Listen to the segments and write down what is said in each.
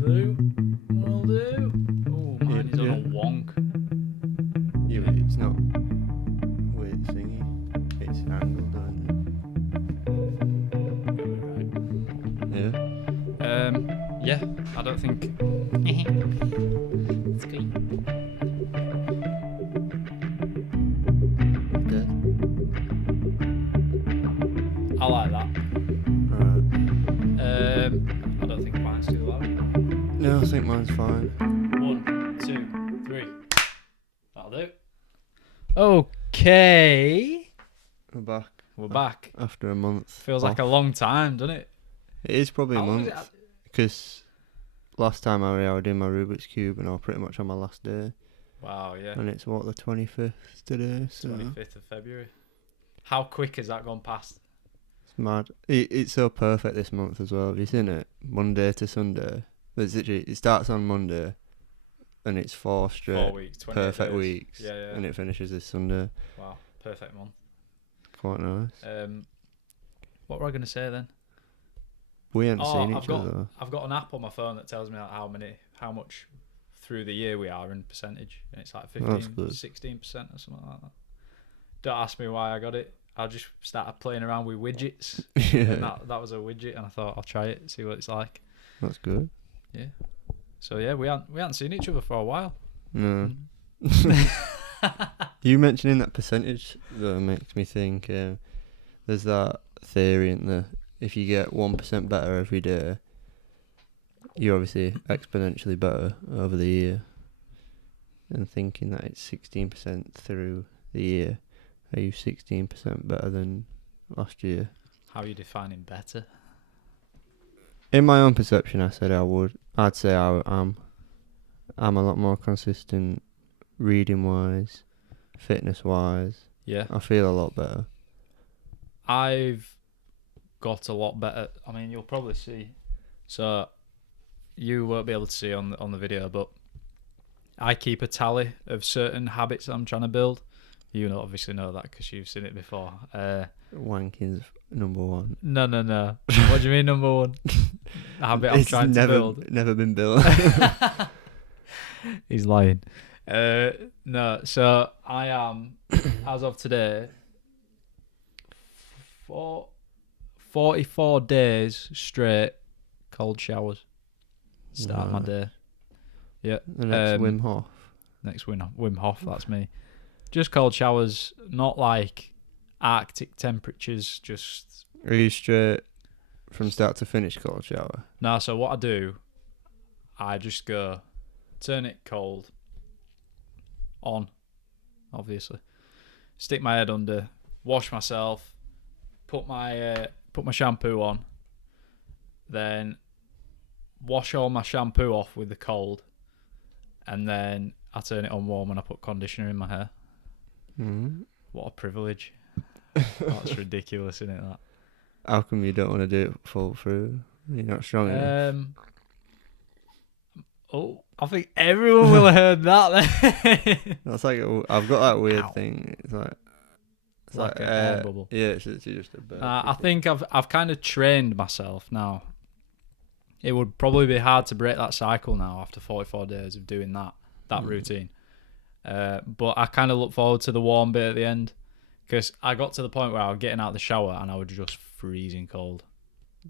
Will do. Oh, mine is on a wonk. Yeah, but it's not weird thingy. It's angled, isn't it? Yeah, I don't think. It's clean. Dead. I like that. Alright. I don't think mine's too loud. No, I think mine's fine. 1, 2, 3. That'll do. Okay. We're back. We're back. After a month. Feels like a long time, doesn't it? It is probably a How long is month. Because last time I was doing my Rubik's Cube and I was pretty much on my last day. Wow, yeah. And it's what, the 25th today? So 25th of February. How quick has that gone past? it's mad. It's so perfect this month as well. Have you seen it? Monday to Sunday. It's literally, it starts on Monday and it's 4 straight 4 weeks, 28 perfect days. weeks. Yeah. And it finishes this Sunday. Wow, perfect month. Quite nice. What were I going to say then? We haven't seen each other. I've got an app on my phone that tells me like how much through the year we are in percentage, and it's like 15, 16% or something like that. Don't ask me why I got it. I just started playing around with widgets. Yeah. And that was a widget, and I thought I'll try it, see what it's like. That's good. Yeah. So yeah, we haven't seen each other for a while. No. You mentioning that percentage though makes me think there's that theory in the if you get 1% better every day, you're obviously exponentially better over the year. And thinking that it's 16% through the year, are you 16% better than last year? How are you defining better? In my own perception, I said I would. I'd say I am. I'm a lot more consistent, reading wise, fitness wise. Yeah. I feel a lot better. I've got a lot better. I mean, you'll probably see. So you won't be able to see on the video, but I keep a tally of certain habits that I'm trying to build. You obviously know that because you've seen it before. Wanking's number one. No. What do you mean number one? Habit I'm trying to build. Never been built. He's lying. No, so I am, as of today, 44 days straight cold showers. Start my day. Yeah. The next Wim Hof. Next Wim Hof, that's me. Just cold showers, not like Arctic temperatures, just... Are you straight from start to finish cold shower? No, so what I do, I just go, turn it cold, on, obviously. Stick my head under, wash myself, put my shampoo on, then wash all my shampoo off with the cold, and then I turn it on warm and I put conditioner in my hair. Mm. What a privilege. That's ridiculous, isn't it, that? How come you don't want to do it full through? You're not strong enough. I think everyone will have heard that then. That's like I've got that weird thing. It's like an air bubble. Yeah, it's literally just a bird. I think I've kind of trained myself now. It would probably be hard to break that cycle now after 44 days of doing that routine. But I kind of look forward to the warm bit at the end, because I got to the point where I was getting out of the shower and I was just freezing cold.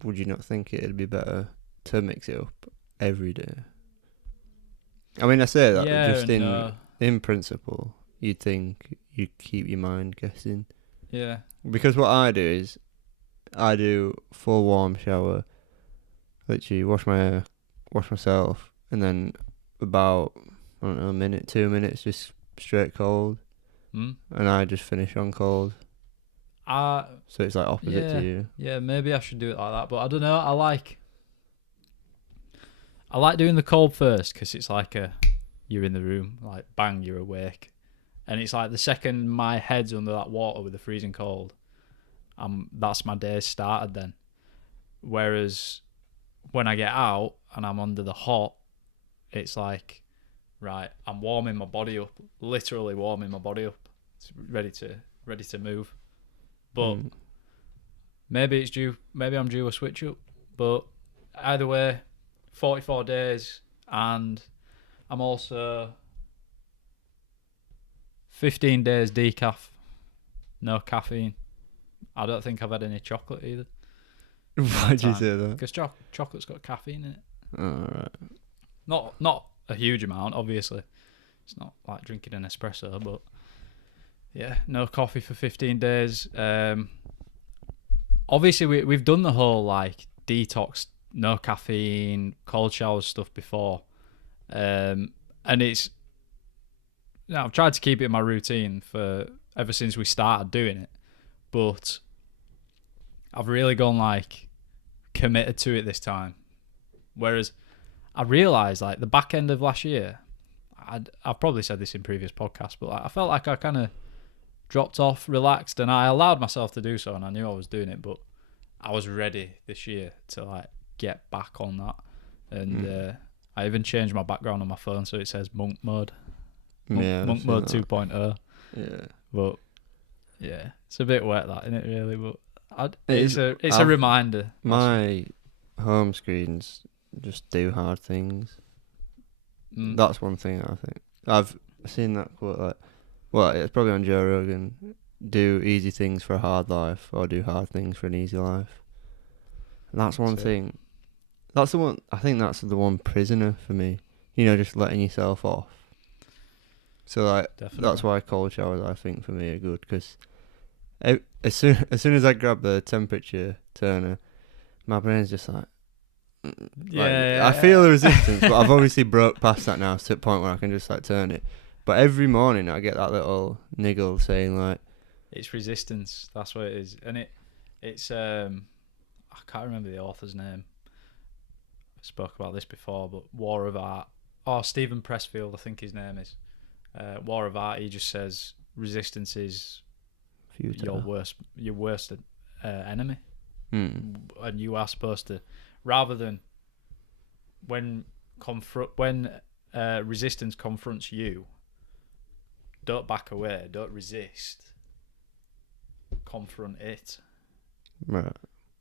Would you not think it'd be better to mix it up every day? I mean, I say that just in principle, you'd think you'd keep your mind guessing. Yeah. Because what I do is, I do full warm shower, literally wash my hair, wash myself, and then about, I don't know, a minute, 2 minutes, just straight cold. And I just finish on cold. So it's like opposite to you. Yeah, maybe I should do it like that, but I don't know. I like doing the cold first, because it's like you're in the room, like bang, you're awake, and it's like the second my head's under that water with the freezing cold, that's my day started then. Whereas when I get out and I'm under the hot, it's like, right, I'm warming my body up, literally warming my body up, it's ready to move. But maybe I'm due a switch up. But either way, 44 days, and I'm also 15 days decaf, no caffeine. I don't think I've had any chocolate either. Why'd you say that? Because chocolate's got caffeine in it. Oh, right. Not a huge amount, obviously. It's not like drinking an espresso, but yeah, no coffee for 15 days. Obviously, we've done the whole like detox, no caffeine, cold showers stuff before, and it's. I've tried to keep it in my routine for ever since we started doing it, but I've really gone like committed to it this time. Whereas I realised like the back end of last year, I've probably said this in previous podcasts, but I felt like I kind of dropped off, relaxed, and I allowed myself to do so, and I knew I was doing it, but I was ready this year to like get back on that, and I even changed my background on my phone so it says monk mode. Monk mode 2.0. Yeah. But yeah, it's a bit wet that, isn't it, really? But it's a reminder. My home screens just do hard things. That's one thing I think. I've seen that quote like, well, it's probably on Joe Rogan, do easy things for a hard life or do hard things for an easy life. And that's one thing. That's the one, I think that's the one prisoner for me. You know, just letting yourself off. So like that's why cold showers I think for me are good, because as soon as I grab the temperature turner, my brain's just like I feel the resistance, but I've obviously broke past that now to the point where I can just like turn it. But every morning I get that little niggle saying like, it's resistance. That's what it is, and it's I can't remember the author's name. I spoke about this before, but War of Art. Oh, Stephen Pressfield, I think his name is. War of Art. He just says resistance is your worst enemy, and you are supposed to, rather than when resistance confronts you, don't back away, don't resist, confront it. Right.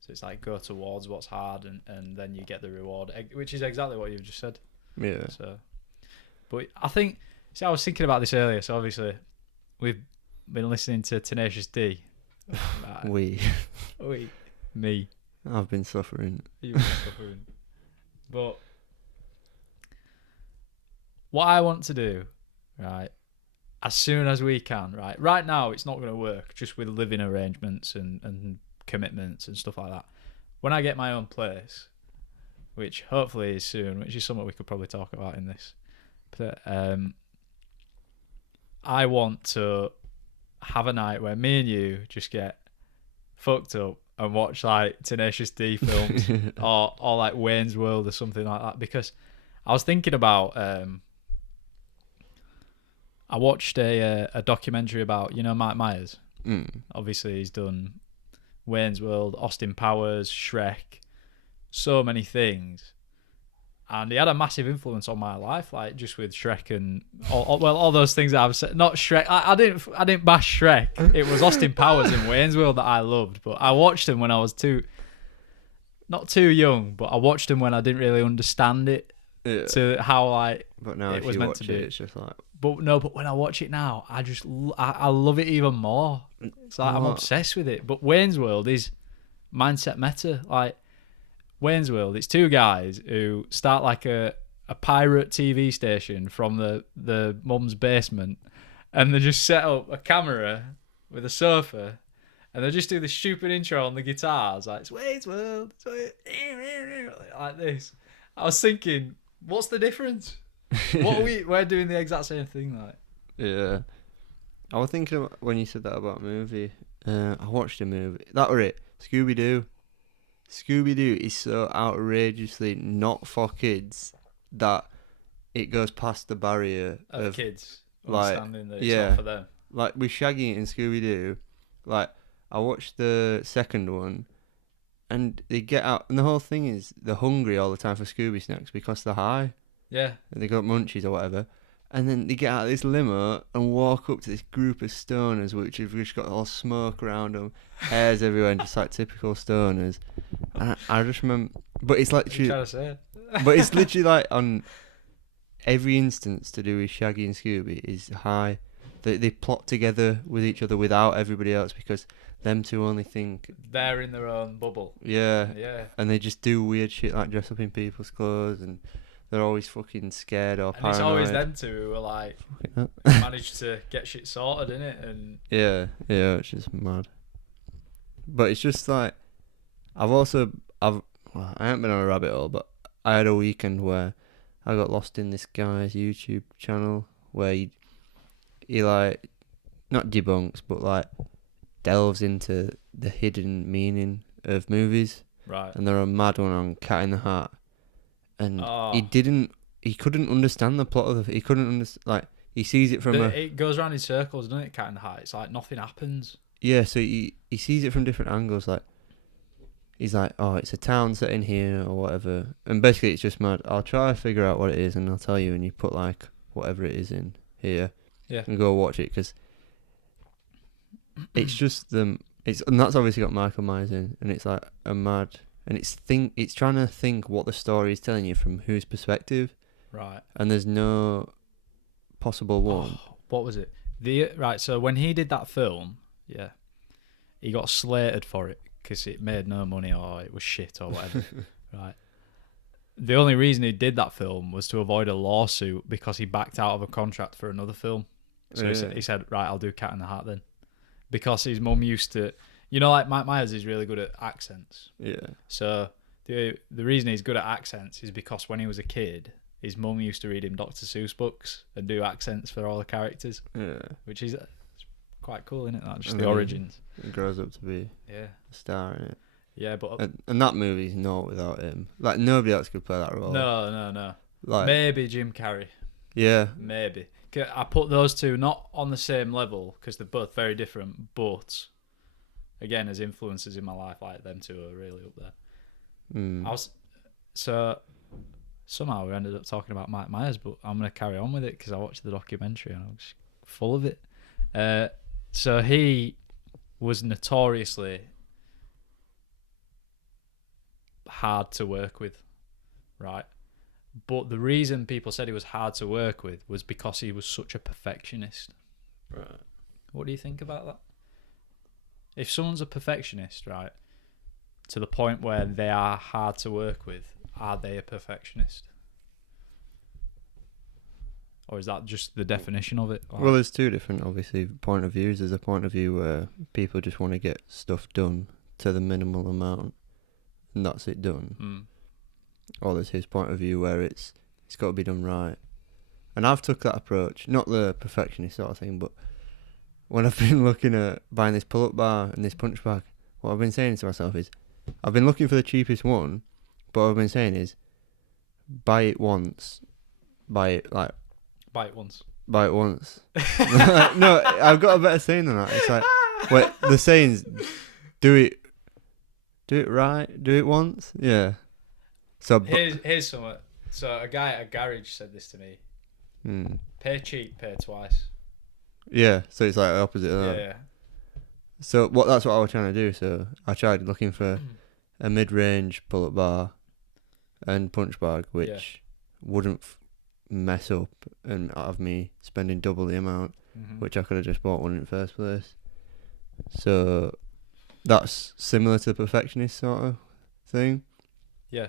So it's like go towards what's hard, and then you get the reward, which is exactly what you've just said. Yeah. So, but I think. See, I was thinking about this earlier. So obviously, we've been listening to Tenacious D. Me. I've been suffering. You've been suffering. But what I want to do, right, as soon as we can, right now it's not going to work just with living arrangements and commitments and stuff like that. When I get my own place, which hopefully is soon, which is something we could probably talk about in this, but I want to have a night where me and you just get fucked up and watch like Tenacious D films or like Wayne's World or something like that. Because I was thinking about, I watched a documentary about, you know, Mike Myers. Obviously he's done Wayne's World, Austin Powers, Shrek, so many things. And he had a massive influence on my life, like just with Shrek and all those things that I've said. Not Shrek. I didn't bash Shrek. It was Austin Powers and Wayne's World that I loved. But I watched them when I was not too young, but I watched them when I didn't really understand it to how like. But now it if was you meant watch to be. it's just like. But when I watch it now, I love it even more. It's like I'm obsessed with it. But Wayne's World is mindset meta, like. Wayne's World, it's two guys who start like a pirate TV station from the mum's basement, and they just set up a camera with a sofa, and they just do the stupid intro on the guitars, like, it's Wayne's World, like this. I was thinking, what's the difference? We're doing the exact same thing, like. Yeah. I was thinking about, when you said that about a movie, I watched a movie, that were it, Scooby-Doo. Scooby-Doo is so outrageously not for kids that it goes past the barrier of kids like, understanding that it's not for them. Like with Shaggy and Scooby-Doo, like I watched the second one and they get out and the whole thing is they're hungry all the time for Scooby snacks because they're high. Yeah. And they got munchies or whatever. And then they get out of this limo and walk up to this group of stoners which have just got all smoke around them, hairs everywhere, and just like typical stoners. And I just remember, but it's like what are you trying to say? But it's literally like on every instance to do with Shaggy and Scooby is high. They plot together with each other without everybody else because them two only think They're in their own bubble. yeah, Yeah. and they just do weird shit like dress up in people's clothes and they're always fucking scared or And paranoid. it's always them two who are like manage to get shit sorted, innit? And yeah, it's just mad. But it's just like I haven't been on a rabbit hole, but I had a weekend where I got lost in this guy's YouTube channel where he like not debunks but like delves into the hidden meaning of movies. right. And there are a mad one on Cat in the Hat, and Oh. he couldn't understand the plot of he couldn't understand, like he sees it from It goes around in circles, doesn't it? Cat in the Hat. It's like nothing happens. yeah, so he sees it from different angles. Like he's like, oh, it's a town set in here or whatever, and basically it's just mad. I'll try to figure out what it is and I'll tell you, and you put like whatever it is in here, Yeah. and go watch it because it's just and that's obviously got Michael Myers in, and it's like a mad, and it's trying to think what the story is telling you from whose perspective, Right. and there's no possible one. Oh, what was it? Right. So when he did that film, yeah, he got slated for it because it made no money or it was shit or whatever. Right. The only reason he did that film was to avoid a lawsuit because he backed out of a contract for another film. So he said, right, I'll do Cat in the Hat then. Because his mum used to, like Mike Myers is really good at accents. Yeah. So the reason he's good at accents is because when he was a kid, his mum used to read him Dr. Seuss books and do accents for all the characters. Yeah. Which is quite cool, isn't it? That just the origins. It grows up to be Yeah. a star in it. Yeah, but and that movie's not without him. Like nobody else could play that role. no. Like Maybe Jim Carrey. yeah. Maybe. I put those two not on the same level because they're both very different, but again, as influences in my life, like them two are really up there. So somehow we ended up talking about Mike Myers, but I'm going to carry on with it because I watched the documentary and I was full of it. So he was notoriously hard to work with, right? But the reason people said he was hard to work with was because he was such a perfectionist. Right. What do you think about that? If someone's a perfectionist, right, to the point where they are hard to work with, are they a perfectionist? Or is that just the definition of it? Like, Well, there's two different, obviously, point of views. There's a point of view where people just want to get stuff done to the minimal amount, and that's it done. Or there's his point of view where it's got to be done right. And I've took that approach, not the perfectionist sort of thing, but when I've been looking at buying this pull-up bar and this punch bag, what I've been saying to myself is, I've been looking for the cheapest one, but what I've been saying is, buy it once, buy it once. No, I've got a better saying than that. It's like, wait, the saying's, do it right, do it once, yeah. So here's something. So a guy at a garage said this to me. Pay cheap, pay twice. Yeah, so it's like the opposite of that. Yeah. So that's what I was trying to do. So I tried looking for a mid-range pull-up bar and punch bag, which wouldn't mess up and have me spending double the amount, which I could have just bought one in the first place. So that's similar to the perfectionist sort of thing. Yeah.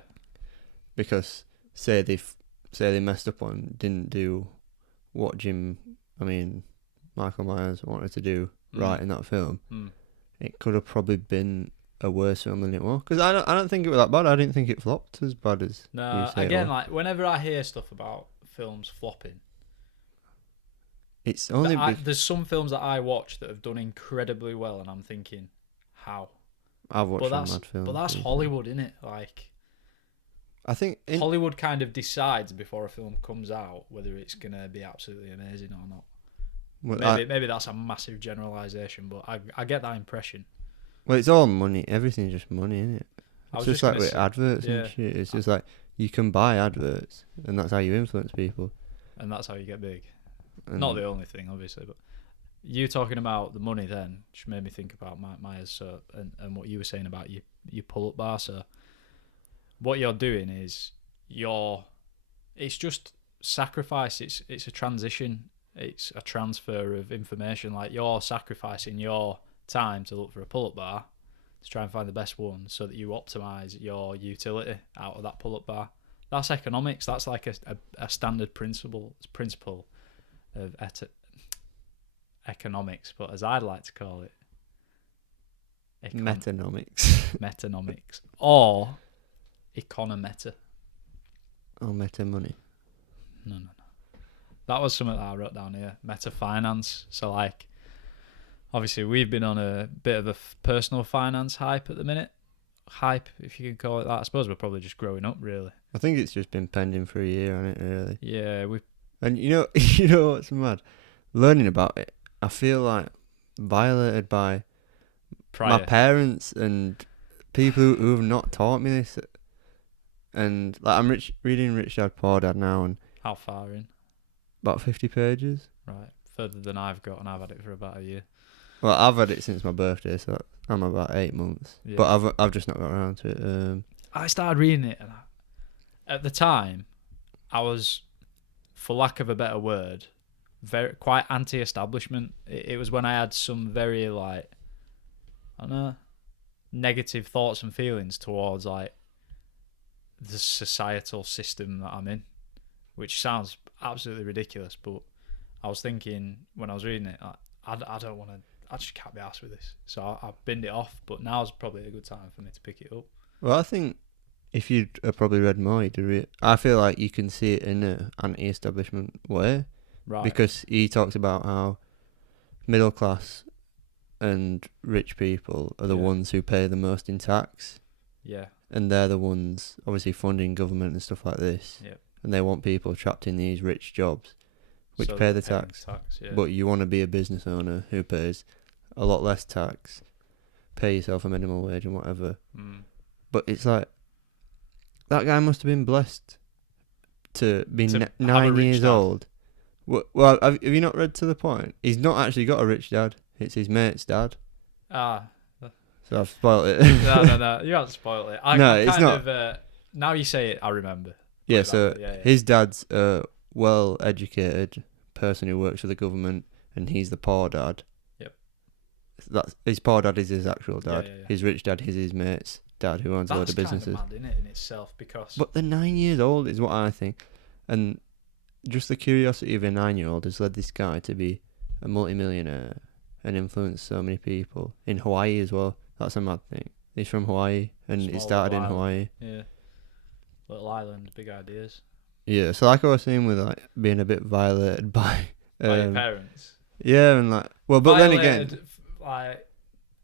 Because say they messed up on, didn't do what Michael Myers wanted to do right in that film, it could have probably been a worse film than it was. Because I don't think it was that bad. I didn't think it flopped as bad as you say. Again, like whenever I hear stuff about films flopping, it's only there's some films that I watch that have done incredibly well, and I'm thinking, how? I've watched some mad films. But that's Hollywood, innit? Like, I think Hollywood kind of decides before a film comes out whether it's gonna be absolutely amazing or not. Well, maybe that's a massive generalization, but I get that impression. Well, it's all money. Everything's just money, isn't it? It's just like with adverts and shit. It's just like you can buy adverts, and that's how you influence people. And that's how you get big. Not the only thing, obviously, but you talking about the money then just made me think about Mike Myers. So and what you were saying about your pull-up bar. So what you're doing is it's just sacrifice. It's a transition. It's a transfer of information. Like, you're sacrificing your time to look for a pull-up bar to try and find the best one so that you optimize your utility out of that pull-up bar. That's economics. That's like a standard principle of economics, but as I'd like to call it, Metanomics. metanomics, or econometa. Or meta money. No. That was something that I wrote down here. Meta finance. So, like, obviously we've been on a bit of a personal finance hype at the minute. Hype, if you can call it that. I suppose we're probably just growing up, really. I think it's just been pending for a year, hasn't it, really? Yeah, And you know what's mad? Learning about it, I feel like violated by my parents and people who have not taught me this. And like, I'm reading Rich Dad Poor Dad now, and How far in? about 50 pages. Right, further than I've got, and I've had it for about a year. Well, I've had it since my birthday, so I'm about 8 months. Yeah. But I've just not got around to it. I started reading it, and at the time, I was, for lack of a better word, quite anti-establishment. It was when I had some very, like, I don't know, negative thoughts and feelings towards, like, the societal system that I'm in, which sounds absolutely ridiculous, but I was thinking when I was reading it, like, I don't want to, I just can't be arsed with this, so I binned it off. But now's probably a good time for me to pick it up. Well, I think if you'd probably read more, you'd read. I feel like you can see it in an anti-establishment way, Right? because he talks about how middle class and rich people are the ones who pay the most in tax. Yeah. And they're the ones obviously funding government and stuff like this. Yep. And they want people trapped in these rich jobs, which pay the tax. Yeah. But you want to be a business owner who pays a lot less tax, pay yourself a minimum wage and whatever. But it's like, that guy must have been blessed to be 9 years old. Well, have you not read to the point? He's not actually got a rich dad. It's his mate's dad. So I've spoiled it. No, you haven't spoiled it. It's not. Now you say it, I remember. Yeah, so his dad's a well-educated person who works for the government, and he's the poor dad. Yep. His poor dad is his actual dad. Yeah. His rich dad is his mate's dad who owns a load of businesses. That's kind of mad, isn't it, in itself? Because... But they're 9 years old is what I think. And just the curiosity of a 9-year-old has led this guy to be a multimillionaire and influence so many people. In Hawaii as well. That's a mad thing. He's from Hawaii, and it started in Hawaii. Yeah. Little island, big ideas. Yeah, so like I was saying with like being a bit violated by your parents. Yeah, and like, well, but violated, then again, like,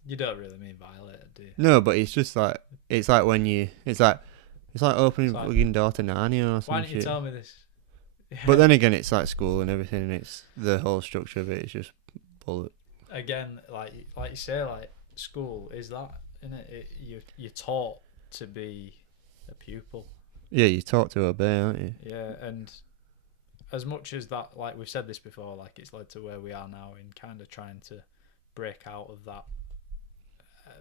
you don't really mean violated, do you? No, but it's just like, it's like when you, it's like opening fucking door to Narnia or something. Why didn't you tell me this? But then again, it's like school and everything, and it's the whole structure of it is just bullet. Again, like you say, like, school is that, innit? You're taught to be a pupil. Yeah, you're taught to obey, aren't you? Yeah, and as much as that, like we've said this before, like it's led to where we are now in kind of trying to break out of that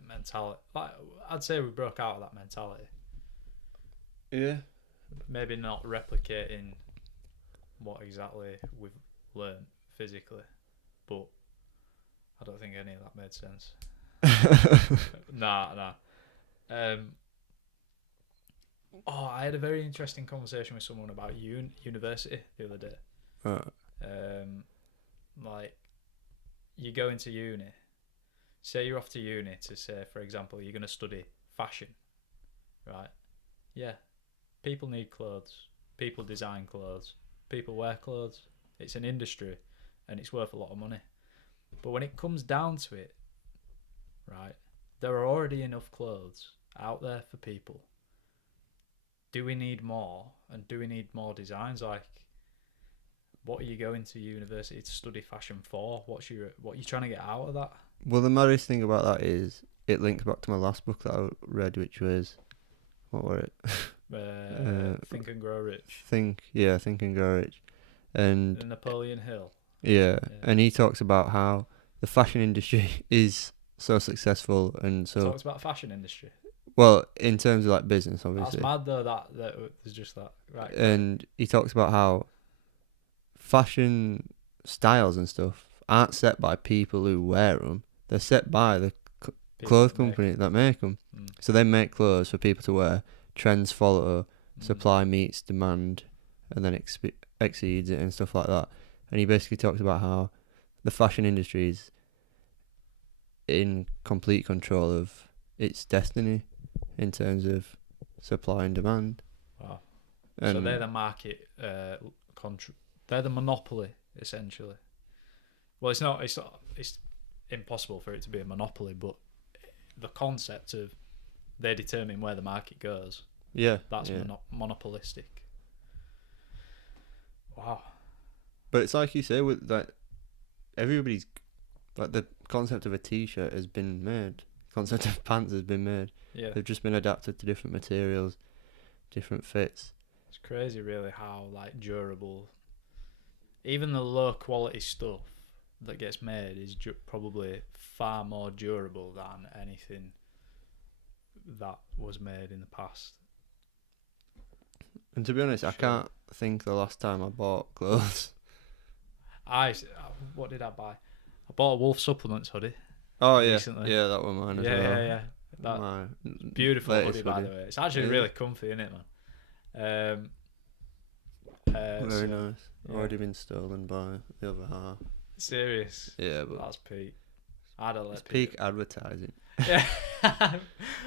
mentality. Like, I'd say we broke out of that mentality. Yeah. Maybe not replicating what exactly we've learned physically, but I don't think any of that made sense. Nah. I had a very interesting conversation with someone about university the other day. Like, you go into uni, say you're off to uni to say, for example, you're going to study fashion, right? Yeah. People need clothes. People design clothes. People wear clothes. It's an industry, and it's worth a lot of money. But when it comes down to it, right, there are already enough clothes out there for people. Do we need more? And do we need more designs? Like, what are you going to university to study fashion for? What are you trying to get out of that? Well, the maddest thing about that is it links back to my last book that I read, which was, what were it? Think and Grow Rich. Think and Grow Rich. And Napoleon Hill. Yeah, and he talks about how the fashion industry is so successful, and so talks about fashion industry. Well, in terms of like business, That's obviously. mad though. That there's just that. Right. And he talks about how fashion styles and stuff aren't set by people who wear them. They're set by the clothes company that make them. So they make clothes for people to wear. Trends follow. Supply meets demand, and then exceeds it and stuff like that. And he basically talks about how the fashion industry is in complete control of its destiny in terms of supply and demand. Wow. And so they're the market they're the monopoly essentially. Well, it's not. It's impossible for it to be a monopoly, but the concept of they determine where the market goes. Yeah, that's monopolistic. Wow. But it's like you say, with that, everybody's like the concept of a t-shirt has been made. The concept of pants has been made. Yeah. They've just been adapted to different materials, different fits. It's crazy, really, how like durable. Even the low quality stuff that gets made is probably far more durable than anything that was made in the past. And to be honest, I can't think the last time I bought clothes. What did I buy? I bought a Wolf Supplements hoodie. Oh yeah, recently. Yeah, that one mine as well. Yeah. That beautiful hoodie, by the way. It's actually really comfy, isn't it, man? Very nice. Yeah. Already been stolen by the other half. Serious? Yeah, but that's peak. I don't let peak advertising. Yeah.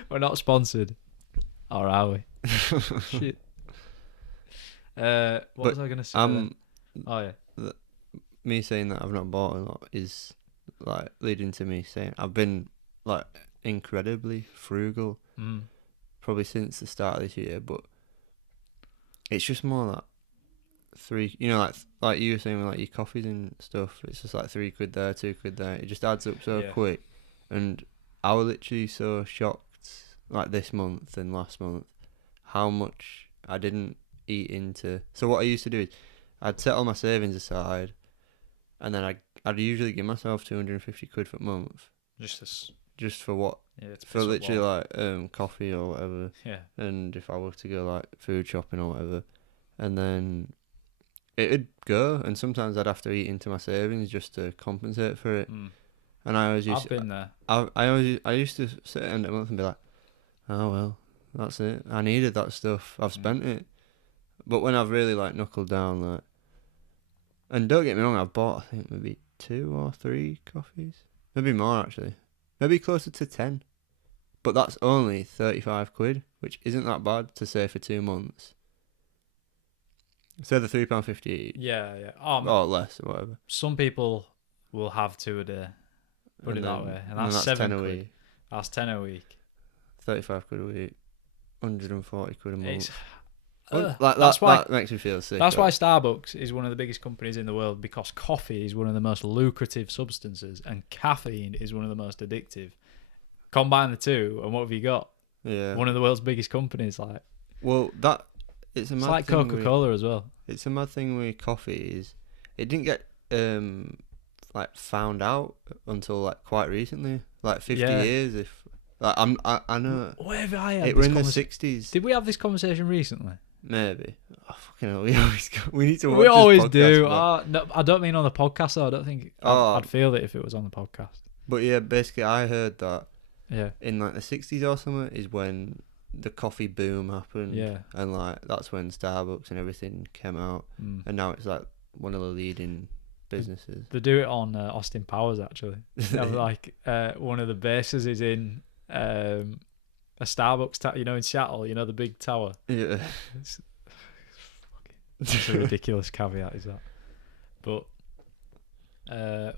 We're not sponsored, or are we? Shit. What was I gonna say? Oh yeah. Me saying that I've not bought a lot is like leading to me saying I've been like incredibly frugal, probably since the start of this year. But it's just more like three, like you were saying with like your coffees and stuff. It's just like £3 there, £2 there. It just adds up so quick, and I was literally so shocked like this month and last month how much I didn't eat into. So what I used to do is I'd set all my savings aside, and then I'd usually give myself £250 for a month. Just for what? Yeah, for literally like coffee or whatever. Yeah. And if I were to go like food shopping or whatever, and then it'd go, and sometimes I'd have to eat into my savings just to compensate for it. And I always I've been there. I used to sit at the end of the month and be like, oh well, that's it. I needed that stuff. I've spent it. But when I've really like knuckled down, like, and don't get me wrong, I've bought I think maybe 2 or 3 coffees, maybe more actually, maybe closer to 10. But that's only £35, which isn't that bad to save for 2 months. So the £3.50 each. Yeah. Or less or whatever. Some people will have 2 a day. Put it that way, and that's £7 a week. That's 10 a week. £35 a week. £140 a month. That's why that makes me feel sick. That's why Starbucks is one of the biggest companies in the world, because coffee is one of the most lucrative substances and caffeine is one of the most addictive. Combine the two, and what have you got? Yeah. One of the world's biggest companies, like. Well, it's like Coca-Cola as well. It's a mad thing with coffee is it didn't get like found out until like quite recently, like 50 years. If like I know. Where have I had it were in the 60s. Did we have this conversation recently? Maybe. Oh, fucking hell, we need to watch We always this podcast, do. No, I don't mean on the podcast though. I don't think I'd feel it if it was on the podcast. But yeah, basically I heard that in like the 60s or something is when the coffee boom happened. Yeah. And like that's when Starbucks and everything came out. And now it's like one of the leading businesses. They do it on Austin Powers actually. Like one of the bases is in a Starbucks in Seattle, the big tower. Yeah. It's a ridiculous caveat, is that? But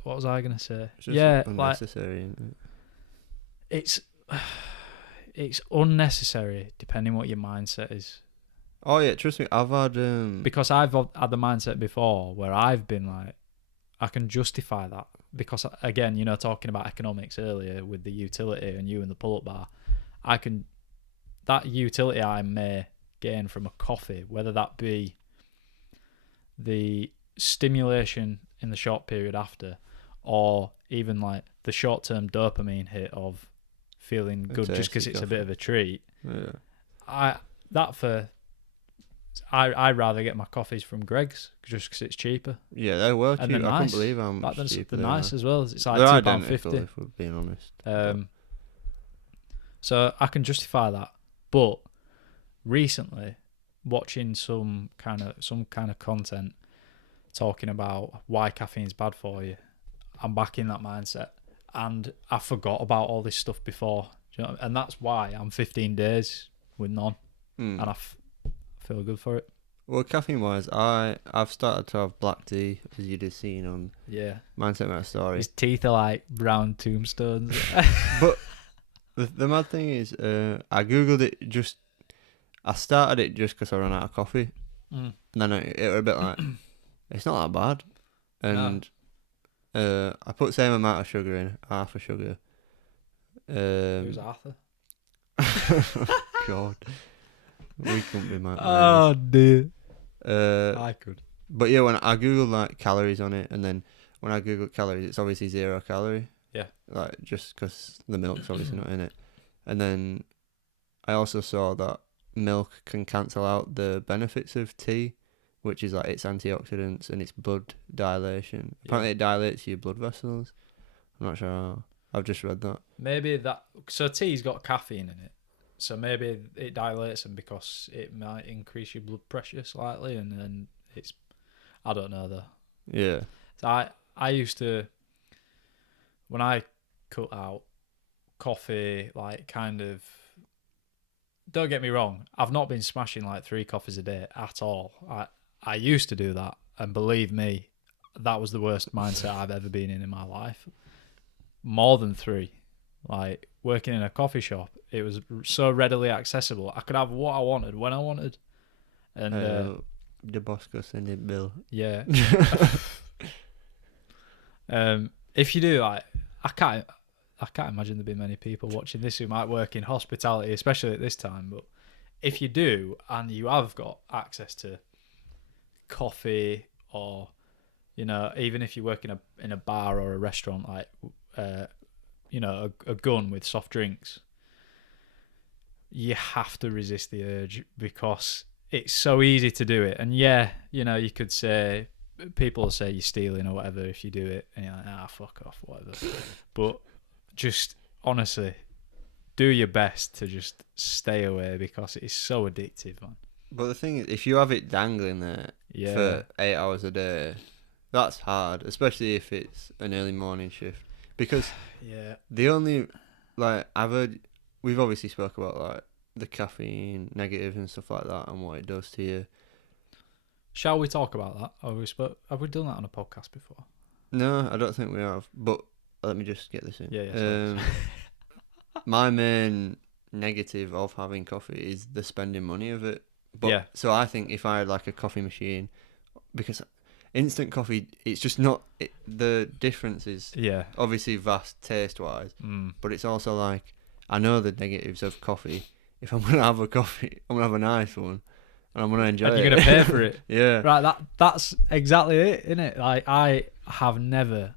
what was I gonna say? It's just unnecessary, isn't it? It's unnecessary depending what your mindset is. Oh yeah, trust me, I've had because I've had the mindset before where I've been like, I can justify that because again, talking about economics earlier with the utility and you and the Pullup bar, that utility I may gain from a coffee, whether that be the stimulation in the short period after, or even like the short-term dopamine hit of feeling good just because it's a bit of a treat. Yeah. I'd rather get my coffees from Greg's just because it's cheaper. Yeah, they're well cheap. And they're I nice. can't believe how much cheaper they're nice as well. It's like they're £2.50. identical, if we're being honest. So I can justify that. But recently, watching some kind of content talking about why caffeine's bad for you, I'm back in that mindset, and I forgot about all this stuff before. Do you know? And that's why I'm 15 days with none, and I feel good for it. Well, caffeine wise, I've started to have black tea, as you just seen on Mindset Meta Story. His teeth are like brown tombstones. But the mad thing is, I googled it I started it just because I ran out of coffee, and then it was a bit like, it's not that bad, and I put the same amount of sugar in, half a sugar. Who's Arthur? God, we couldn't be mad. Oh dear. I could. But yeah, when I googled like calories on it, and then when I googled calories, it's obviously 0 calorie. Yeah. Like just because the milk's obviously not in it, and then I also saw that milk can cancel out the benefits of tea, which is like its antioxidants and its blood dilation. Yeah. Apparently, it dilates your blood vessels. I'm not sure how. I've just read that. Maybe that. So tea's got caffeine in it. So maybe it dilates them because it might increase your blood pressure slightly, and then it's. I don't know though. Yeah. So I used to, when I cut out coffee, like kind of. Don't get me wrong, I've not been smashing like 3 coffees a day at all. I used to do that, and believe me, that was the worst mindset I've ever been in my life. More than 3. Like, working in a coffee shop, it was so readily accessible. I could have what I wanted, when I wanted. And the boss goes send it bill. Yeah. If you do, like, I can't imagine there being many people watching this who might work in hospitality, especially at this time. But if you do, and you have got access to coffee, or even if you work in a bar or a restaurant, like a gun with soft drinks, you have to resist the urge because it's so easy to do it. And you could say, people will say you're stealing or whatever if you do it, and you're like, fuck off, whatever. But just honestly, do your best to just stay away because it is so addictive, man. But the thing is, if you have it dangling there for 8 hours a day, that's hard, especially if it's an early morning shift. Because the only, like, we've obviously spoke about like the caffeine negatives and stuff like that and what it does to you. Shall we talk about that? Have we done that on a podcast before? No, I don't think we have. But let me just get this in. Yeah. My main negative of having coffee is the spending money of it. But so I think if I had like a coffee machine, because instant coffee, it's just not the difference is obviously vast taste wise, but it's also like, I know the negatives of coffee. If I'm gonna have a coffee, I'm gonna have a nice one, and I'm gonna enjoy it. And you're gonna pay for it. Yeah. Right. That's exactly it, isn't it? Like, I have never.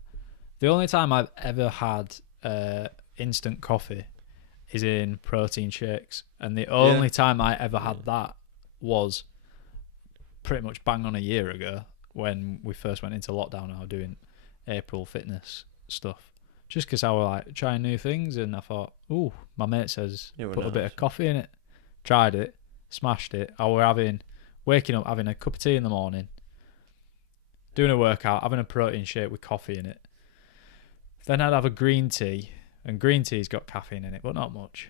The only time I've ever had instant coffee is in protein shakes, and the only time I ever had that was pretty much bang on a year ago when we first went into lockdown and I was doing April fitness stuff. Just because I was like trying new things, and I thought, ooh, my mate says put a bit of coffee in it. Tried it, smashed it. I were waking up, having a cup of tea in the morning, doing a workout, having a protein shake with coffee in it. Then I'd have a green tea, and green tea's got caffeine in it, but not much.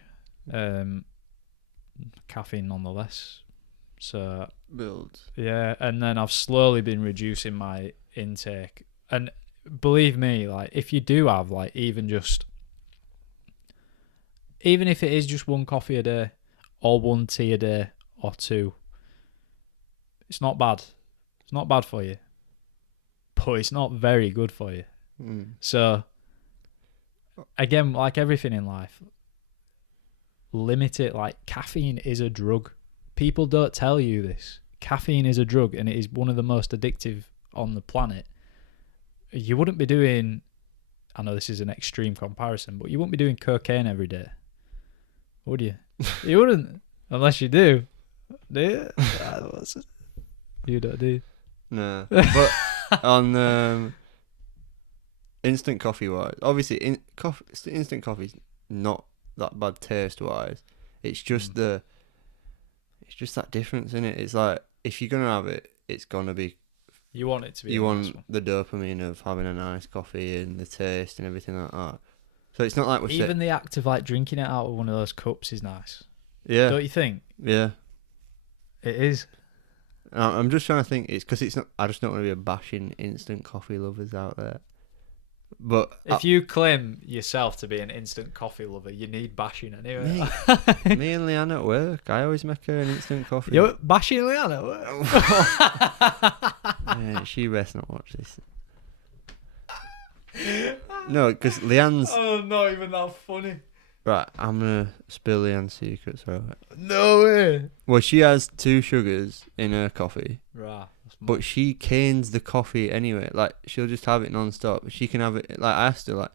Caffeine nonetheless. So builds. Yeah, and then I've slowly been reducing my intake. And believe me, like, if you do have like even if it is just 1 coffee a day or 1 tea a day or 2, it's not bad. It's not bad for you, but it's not very good for you. So again, like everything in life, limit it. Like, caffeine is a drug. People don't tell you this. Caffeine is a drug, and it is one of the most addictive on the planet. You wouldn't be doing, I know this is an extreme comparison, but you wouldn't be doing cocaine every day. Would you? You wouldn't, unless you do. Do you? You don't, do you? No. But on instant coffee wise, obviously instant coffee's not that bad taste wise. It's just it's just that difference, isn't it? It's like if you're gonna have it, it's gonna be. You want it to be. You want the dopamine of having a nice coffee and the taste and everything like that. So it's not like even the act of like drinking it out of one of those cups is nice. Yeah. Don't you think? Yeah. It is. I'm just trying to think. It's because it's not. I just don't want to be a bashing instant coffee lovers out there. But if you claim yourself to be an instant coffee lover, you need bashing anyway. Me and Leanne at work, I always make her an instant coffee. You're bashing Leanne at work? Yeah, she best not watch this. No, because Leanne's... Oh, not even that funny. Right, I'm going to spill Leanne's secrets, right? No way. Well, she has 2 sugars in her coffee. Right. But she canes the coffee anyway. Like, she'll just have it non-stop. She can have it... Like, I asked her, like,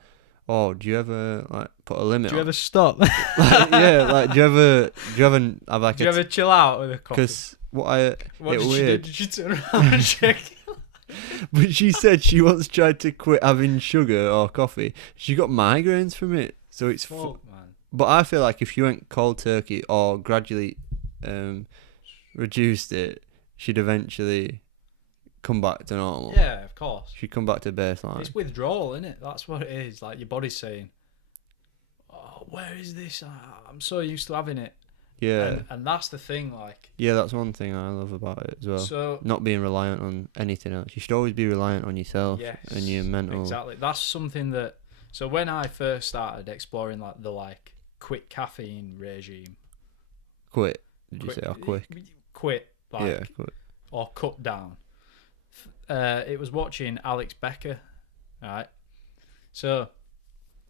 oh, do you ever, like, put a limit on? Do you ever stop? Like, yeah, like, do you ever have, like... Do you ever chill out with a coffee? Because what did weird. She do? Did you turn around and check? But she said she once tried to quit having sugar or coffee. She got migraines from it. So it's... Man. But I feel like if you went cold turkey or gradually reduced it, she'd eventually come back to normal. Yeah, of course. She'd come back to baseline. It's withdrawal, isn't it? That's what it is. Like, your body's saying, oh, where is this? I'm so used to having it. Yeah. And that's the thing, like... Yeah, that's one thing I love about it as well. So, not being reliant on anything else. You should always be reliant on yourself and your mental... Exactly. That's something that... So when I first started exploring like the quit caffeine regime... Quit? Did you say? Or quick? Quit. Yeah, quit. Or cut down. It was watching Alex Becker, right? So...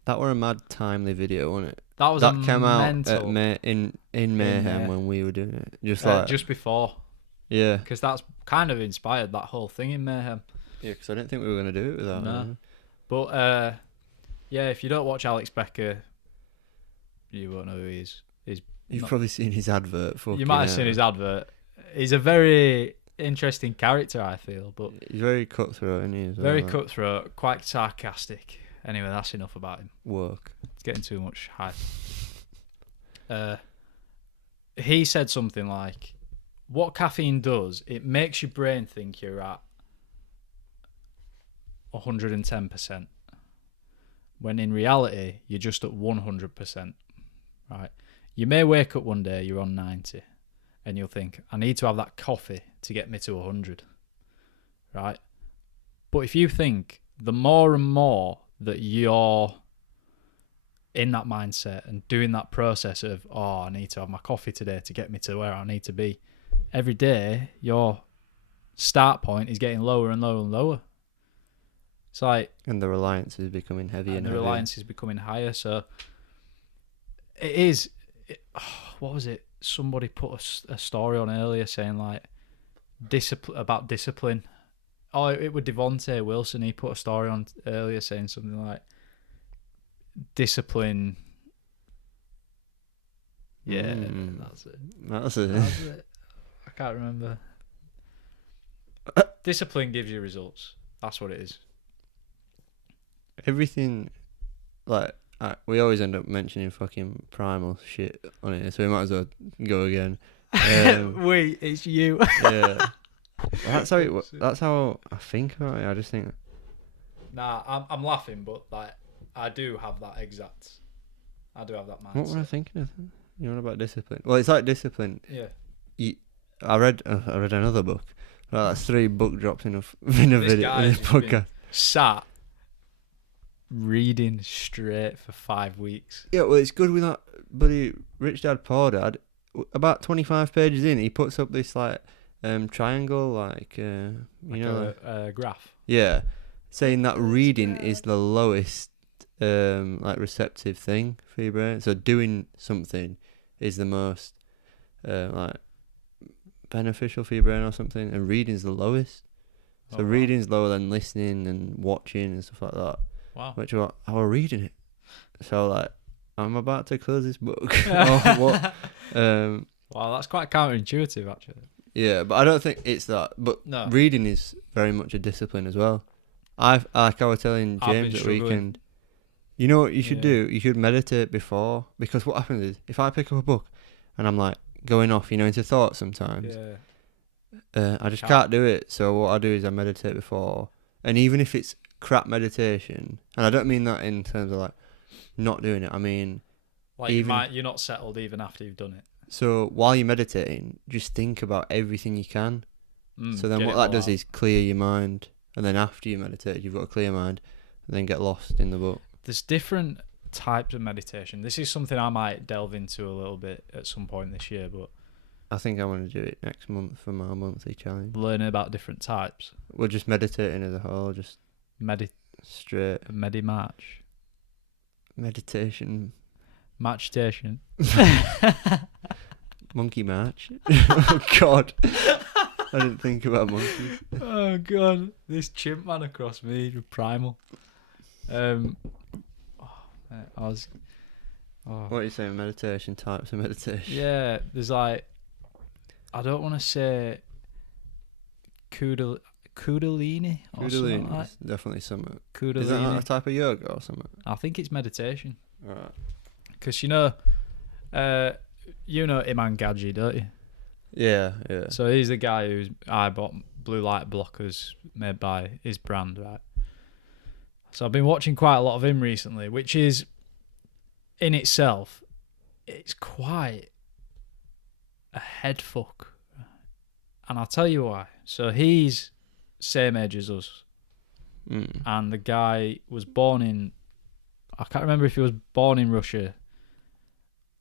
That were a mad timely video, wasn't it? That came out mental. in Mayhem when we were doing it. Just before. Yeah. Because that's kind of inspired that whole thing in Mayhem. Yeah, because I didn't think we were going to do it with that. No. But, yeah, if you don't watch Alex Becker, you won't know who he is. You've probably seen his advert. You might have seen his advert. He's a very interesting character, I feel. But he's very cutthroat, isn't he? Very cutthroat, quite sarcastic. Anyway, that's enough about him. Work. It's getting too much hype. He said something like, what caffeine does, it makes your brain think you're at 110%. When in reality, you're just at 100%. Right? You may wake up one day, you're on 90. And you'll think, I need to have that coffee to get me to 100. Right? But if you think, the more and more that you're in that mindset and doing that process of, oh, I need to have my coffee today to get me to where I need to be, every day your start point is getting lower and lower and lower. It's like... And the reliance is becoming heavier and heavier. The reliance is becoming higher, so... It is... what was it? Somebody put a story on earlier saying, like, about discipline. Oh, it was Devontae Wilson. He put a story on earlier saying something like, discipline. Yeah, that's it. That's it. I can't remember. Discipline gives you results. That's what it is. Everything, like, we always end up mentioning fucking primal shit on it, so we might as well go again. It's you. Yeah. That's how I think about it. I just think. Nah, I'm laughing, but like I do have that mindset. What were I thinking of? You know about discipline? Well, it's like discipline. Yeah. I read another book. Well, that's 3 book drops in a video in this podcast. Sat reading straight for 5 weeks. Yeah, well, it's good with that buddy Rich Dad Poor Dad. About 25 pages in, he puts up this like triangle, like a graph. Yeah, saying that reading is the lowest like receptive thing for your brain. So doing something is the most like beneficial for your brain or something, and reading's the lowest. So reading's lower than listening and watching and stuff like that. Wow. Which I was reading it. So like I'm about to close this book. Or what? Wow, that's quite counterintuitive, actually. Yeah, but I don't think it's that. But No. reading is very much a discipline as well. Like I was telling I've been James at struggling. weekend. You know what you should Yeah. do? You should meditate before, because what happens is if I pick up a book and I'm like going off, into thoughts sometimes. Yeah. I just can't do it. So what I do is I meditate before, and even if it's crap meditation, and I don't mean that in terms of like not doing it. I mean, Like you're not settled even after you've done it. so while you're meditating, just think about everything you can. So then Get what it that all does out. is clear your mind, and then after you meditate, you've got a clear mind, and then get lost in the book. There's different types of meditation. This is something I might delve into a little bit at some point this year, but I think I want to do it next month for my monthly challenge. learning about different types. We're just meditating as a whole, just straight Medi-match. meditation. Matchstation. Monkey match. Oh God, I didn't think about monkeys. Oh god, this chimp man across me, primal. I was. Oh. What are you saying? Meditation types of meditation. Yeah, there's like, I don't want to say kundalini or something like Kundalini is definitely something. Kundalini. Is that not a type of yoga or something? I think it's meditation. Right. Because you know Iman Gadzhi, don't you? Yeah, yeah. So he's the guy who's I bought blue light blockers made by his brand, right? So I've been watching quite a lot of him recently, which is in itself, it's quite a head fuck. And I'll tell you why. So he's same age as us. And the guy was born in, I can't remember if he was born in Russia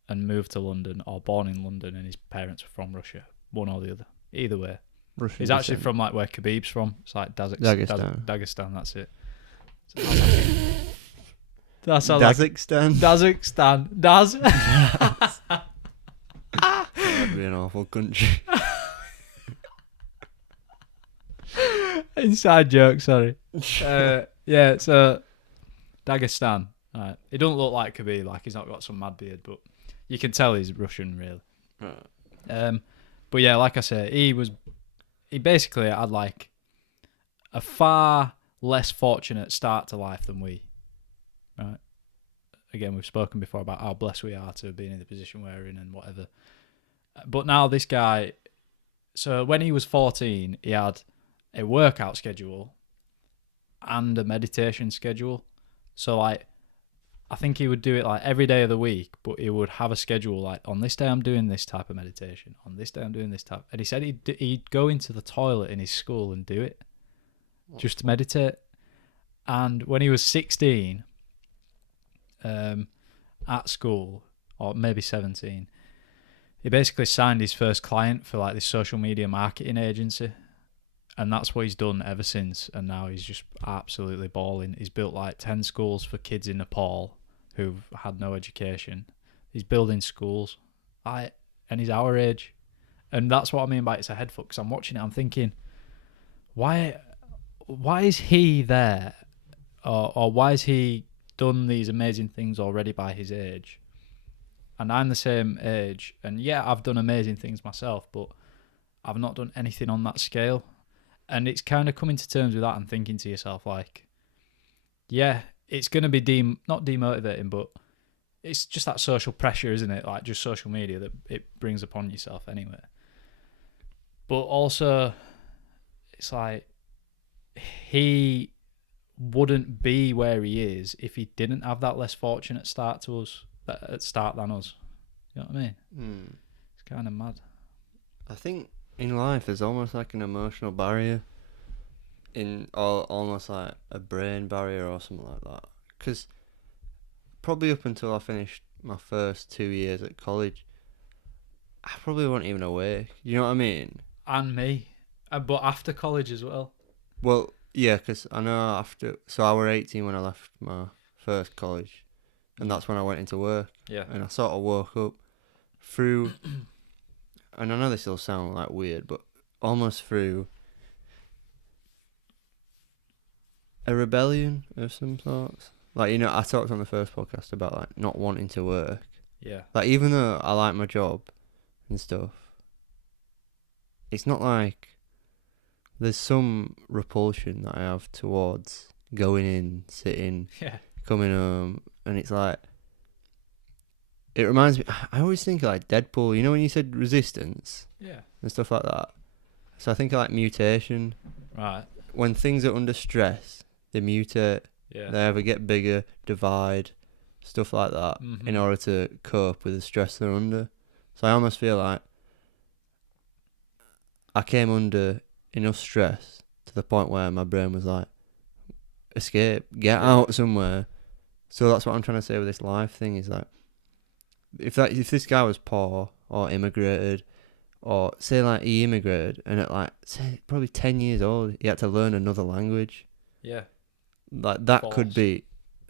and moved to London, or born in London and his parents were from Russia. One or the other. Either way. Russian He's actually descent. from like where Khabib's from. It's like Dagestan. Dagestan, that's it. So that's how Dagestan. Dagestan. That'd be an awful country. Inside joke, sorry. Yeah, so Dagestan. Right. He doesn't look like Khabib, like he's not got some mad beard, but you can tell he's Russian, really. Right. But yeah, like I say, he basically had like a far less fortunate start to life than we. Right. Again, we've spoken before about how blessed we are to have been in the position we're in and whatever. But now this guy, so when he was 14, he had a workout schedule and a meditation schedule. So like, I think he would do it like every day of the week, but he would have a schedule like, on this day I'm doing this type of meditation, on this day I'm doing this type. And he said he'd go into the toilet in his school and do it, just to meditate. And when he was 16, at school, or maybe 17, he basically signed his first client for like this social media marketing agency. And that's what he's done ever since. And now he's just absolutely balling. He's built like 10 schools for kids in Nepal who've had no education. He's building schools. And he's our age. And that's what I mean by it's a head fuck. Because I'm watching it, I'm thinking, why is he there? Or why has he done these amazing things already by his age? And I'm the same age. And yeah, I've done amazing things myself, but I've not done anything on that scale. And it's kind of coming to terms with that and thinking to yourself, like, yeah, it's going to be not demotivating, but it's just that social pressure, isn't it? Like, just social media that it brings upon yourself anyway. But also, it's like, he wouldn't be where he is if he didn't have that less fortunate start than us. You know what I mean? It's kind of mad. I think in life there's almost like an emotional barrier, or almost like a brain barrier or something like that. Because probably up until I finished my first 2 years at college, I probably wasn't even awake. You know what I mean? And me. But after college as well. Well, yeah, because I know so I was 18 when I left my first college, and that's when I went into work. Yeah. And I sort of woke up through, and I know this will sound like weird, but almost through a rebellion of some sorts. Like, you know, I talked on the first podcast about like not wanting to work. Yeah. Like, even though I like my job and stuff, it's not like there's some repulsion that I have towards going in, sitting, Yeah. coming home, and it's like, it reminds me, I always think of like Deadpool, you know when you said resistance Yeah. and stuff like that? So I think of like mutation. Right. When things are under stress, they mutate, Yeah. they either get bigger, divide, stuff like that, in order to cope with the stress they're under. So I almost feel like I came under enough stress to the point where my brain was like, escape, get out somewhere. So that's what I'm trying to say with this life thing is like, if this guy was poor or immigrated, or say like he immigrated and at like say probably 10 years old he had to learn another language. Yeah. Like that False. could be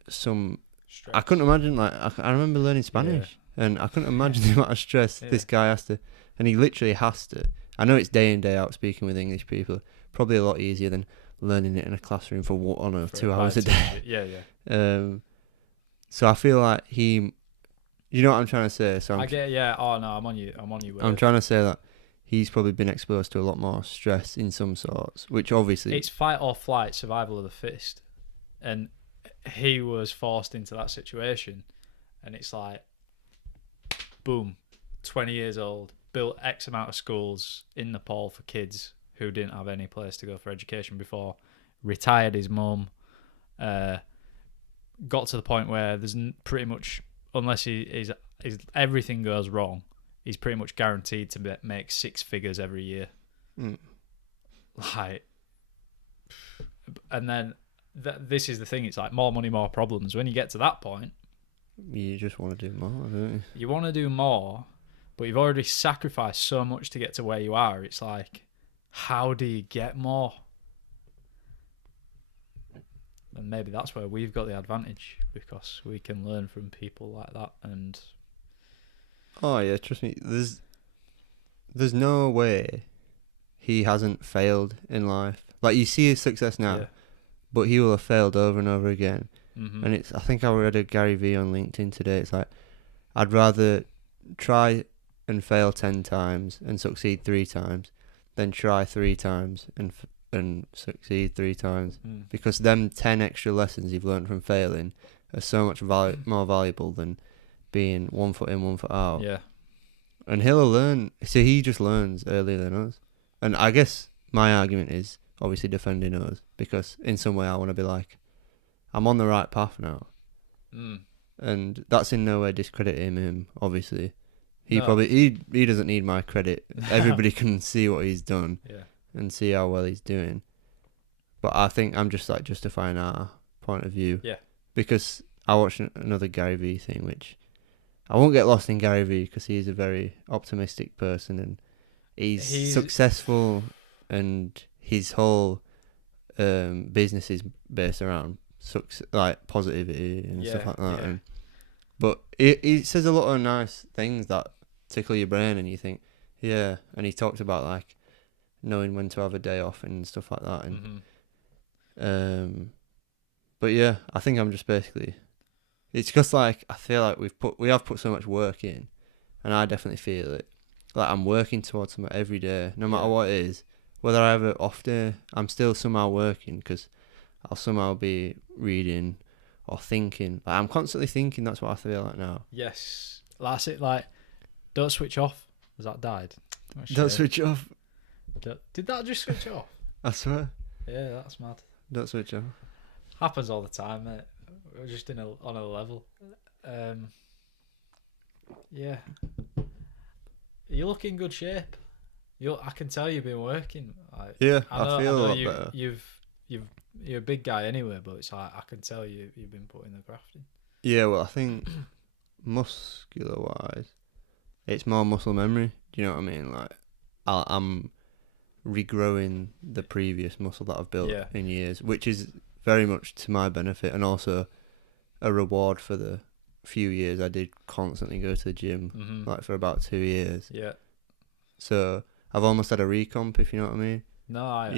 some Stress. I couldn't imagine, like, I remember learning Spanish, and I couldn't imagine the amount of stress this guy has to, and he literally has to. I know it's day in, day out speaking with English people, probably a lot easier than learning it in a classroom for 2 hours a day. Yeah. So I feel like you know what I'm trying to say? So I get, yeah, oh no, I'm on you with I'm it. trying to say that he's probably been exposed to a lot more stress in some sorts, which obviously... It's fight or flight, survival of the fittest. And he was forced into that situation, and it's like, boom, 20 years old, built X amount of schools in Nepal for kids who didn't have any place to go for education before, retired his mum, got to the point where there's pretty much, unless he's everything goes wrong, he's pretty much guaranteed to make 6 figures every year. Like, and then this is the thing, it's like more money, more problems. When you get to that point, you just want to do more, don't you? You want to do more, but you've already sacrificed so much to get to where you are. It's like, how do you get more? And maybe that's where we've got the advantage, because we can learn from people like that. And oh yeah, trust me, there's no way he hasn't failed in life. Like, you see his success now, but he will have failed over and over again. And I think I read a Gary Vee on LinkedIn today. It's like, I'd rather try and fail 10 times and succeed 3 times than try 3 times and succeed 3 times, because them 10 extra lessons you've learned from failing are so much more valuable than being 1 foot in, 1 foot out. Yeah. And he'll learn. So he just learns earlier than us. And I guess my argument is obviously defending us, because in some way I want to be like, I'm on the right path now. And that's in no way discrediting him, obviously. He doesn't need my credit. Everybody can see what he's done and see how well he's doing. But I think I'm just like justifying our point of view. Yeah. Because I watched another Gary Vee thing, which I won't get lost in Gary Vee because he's a very optimistic person, and he's successful, and his whole business is based around like positivity and stuff like that. Yeah. But he says a lot of nice things that tickle your brain, and you think, yeah. And he talks about like knowing when to have a day off and stuff like that. And but yeah, I think I'm just basically, it's just like, I feel like we have put so much work in, and I definitely feel it. Like, I'm working towards something every day, no matter what it is. Whether I have an off day, I'm still somehow working, because I'll somehow be reading or thinking. Like, I'm constantly thinking. That's what I feel like now. Yes. That's it. Like, don't switch off. Has that died? Don't switch off. Did that just switch off? I swear. Yeah, that's mad. Don't switch off. Happens all the time, mate. We're just on a level. Yeah. You look in good shape. I can tell you've been working. Like, yeah, I feel a lot better. You're a big guy anyway, but it's like, I can tell you've been putting the graft in. Yeah, well, I think muscular wise, it's more muscle memory. Do you know what I mean? Like, I'm regrowing the previous muscle that I've built in years, which is very much to my benefit, and also a reward for the few years I did constantly go to the gym, like for about 2 years. Yeah. So I've almost had a recomp, if you know what I mean. No,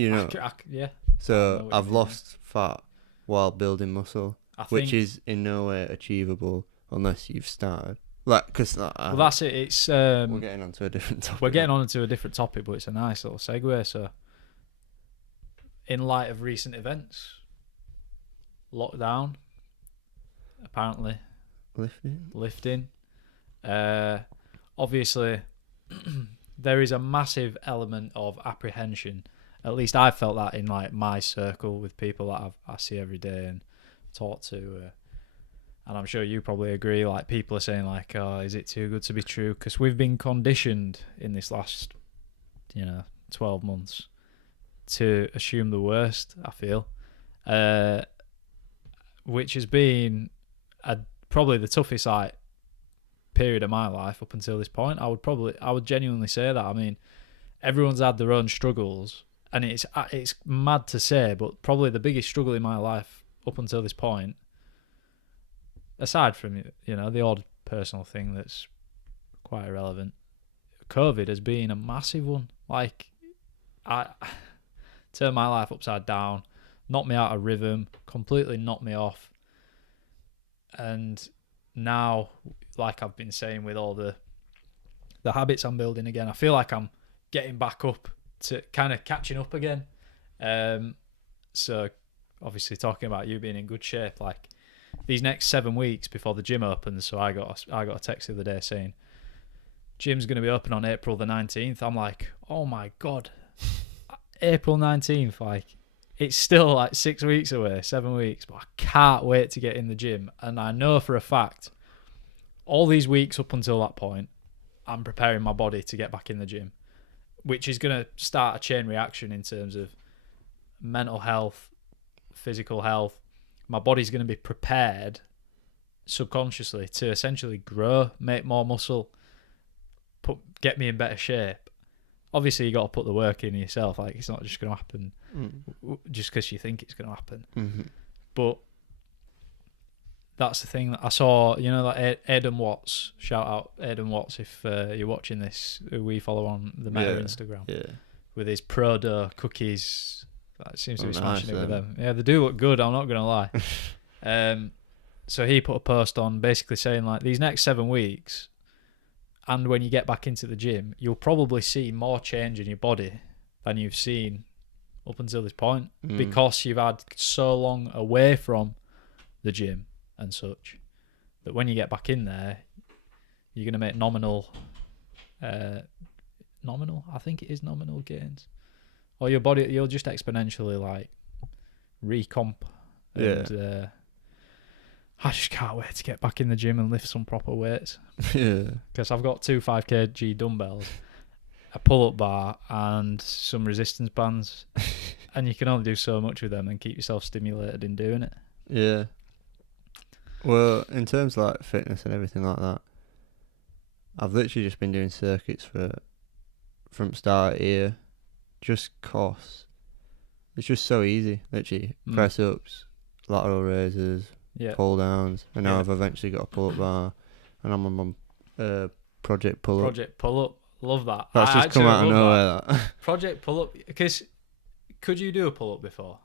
yeah. So I've lost fat while building muscle. which is in no way achievable unless you've started. Like, because well, that's it. It's we're getting onto a different topic. We're getting onto a different topic, but it's a nice little segue. So, in light of recent events, lockdown, apparently lifting. Obviously, there is a massive element of apprehension. At least I felt that in like my circle with people that I see every day and talk to. And I'm sure you probably agree, like people are saying like, oh, is it too good to be true? Because we've been conditioned in this last, 12 months to assume the worst, I feel. Which has been probably the toughest period of my life up until this point. I would genuinely say that. I mean, everyone's had their own struggles, and it's mad to say, but probably the biggest struggle in my life up until this point, aside from the odd personal thing that's quite irrelevant, COVID has been a massive one. Like, I turned my life upside down, knocked me out of rhythm, completely knocked me off. And now, like I've been saying, with all the habits I'm building again, I feel like I'm getting back up to kind of catching up again. So obviously talking about you being in good shape, like these next 7 weeks before the gym opens. So I got a text the other day saying gym's going to be open on April the 19th. I'm like, oh my God, April 19th. Like, it's still like 6 weeks away, 7 weeks, but I can't wait to get in the gym. And I know for a fact, all these weeks up until that point, I'm preparing my body to get back in the gym, which is going to start a chain reaction in terms of mental health, physical health. My body's going to be prepared subconsciously to essentially grow, make more muscle, get me in better shape. Obviously, you got to put the work in yourself. Like, it's not just going to happen just because you think it's going to happen. Mm-hmm. But that's the thing that I saw. Like Aidan Watts. Shout out Aidan Watts if you're watching this. Who we follow on the Meta Instagram. Yeah. With his Pro Dough cookies. That seems to be smashing it with them. Yeah, they do look good. I'm not going to lie. So he put a post on basically saying like these next 7 weeks, and when you get back into the gym, you'll probably see more change in your body than you've seen up until this point because you've had so long away from the gym and such that when you get back in there, you're going to make nominal, I think it is nominal gains. Or your body, you'll just exponentially like recomp. And I just can't wait to get back in the gym and lift some proper weights. Yeah. Because I've got 2 5 kg dumbbells, a pull-up bar, and some resistance bands. And you can only do so much with them and keep yourself stimulated in doing it. Yeah. Well, in terms of like fitness and everything like that, I've literally just been doing circuits from start here, just cause it's just so easy. Literally press ups, lateral raises, pull downs, and now I've eventually got a pull up bar, and I'm on Project Pullup. Project Pullup, love that. That's just come out of nowhere. That. Project Pullup, because could you do a pull up before?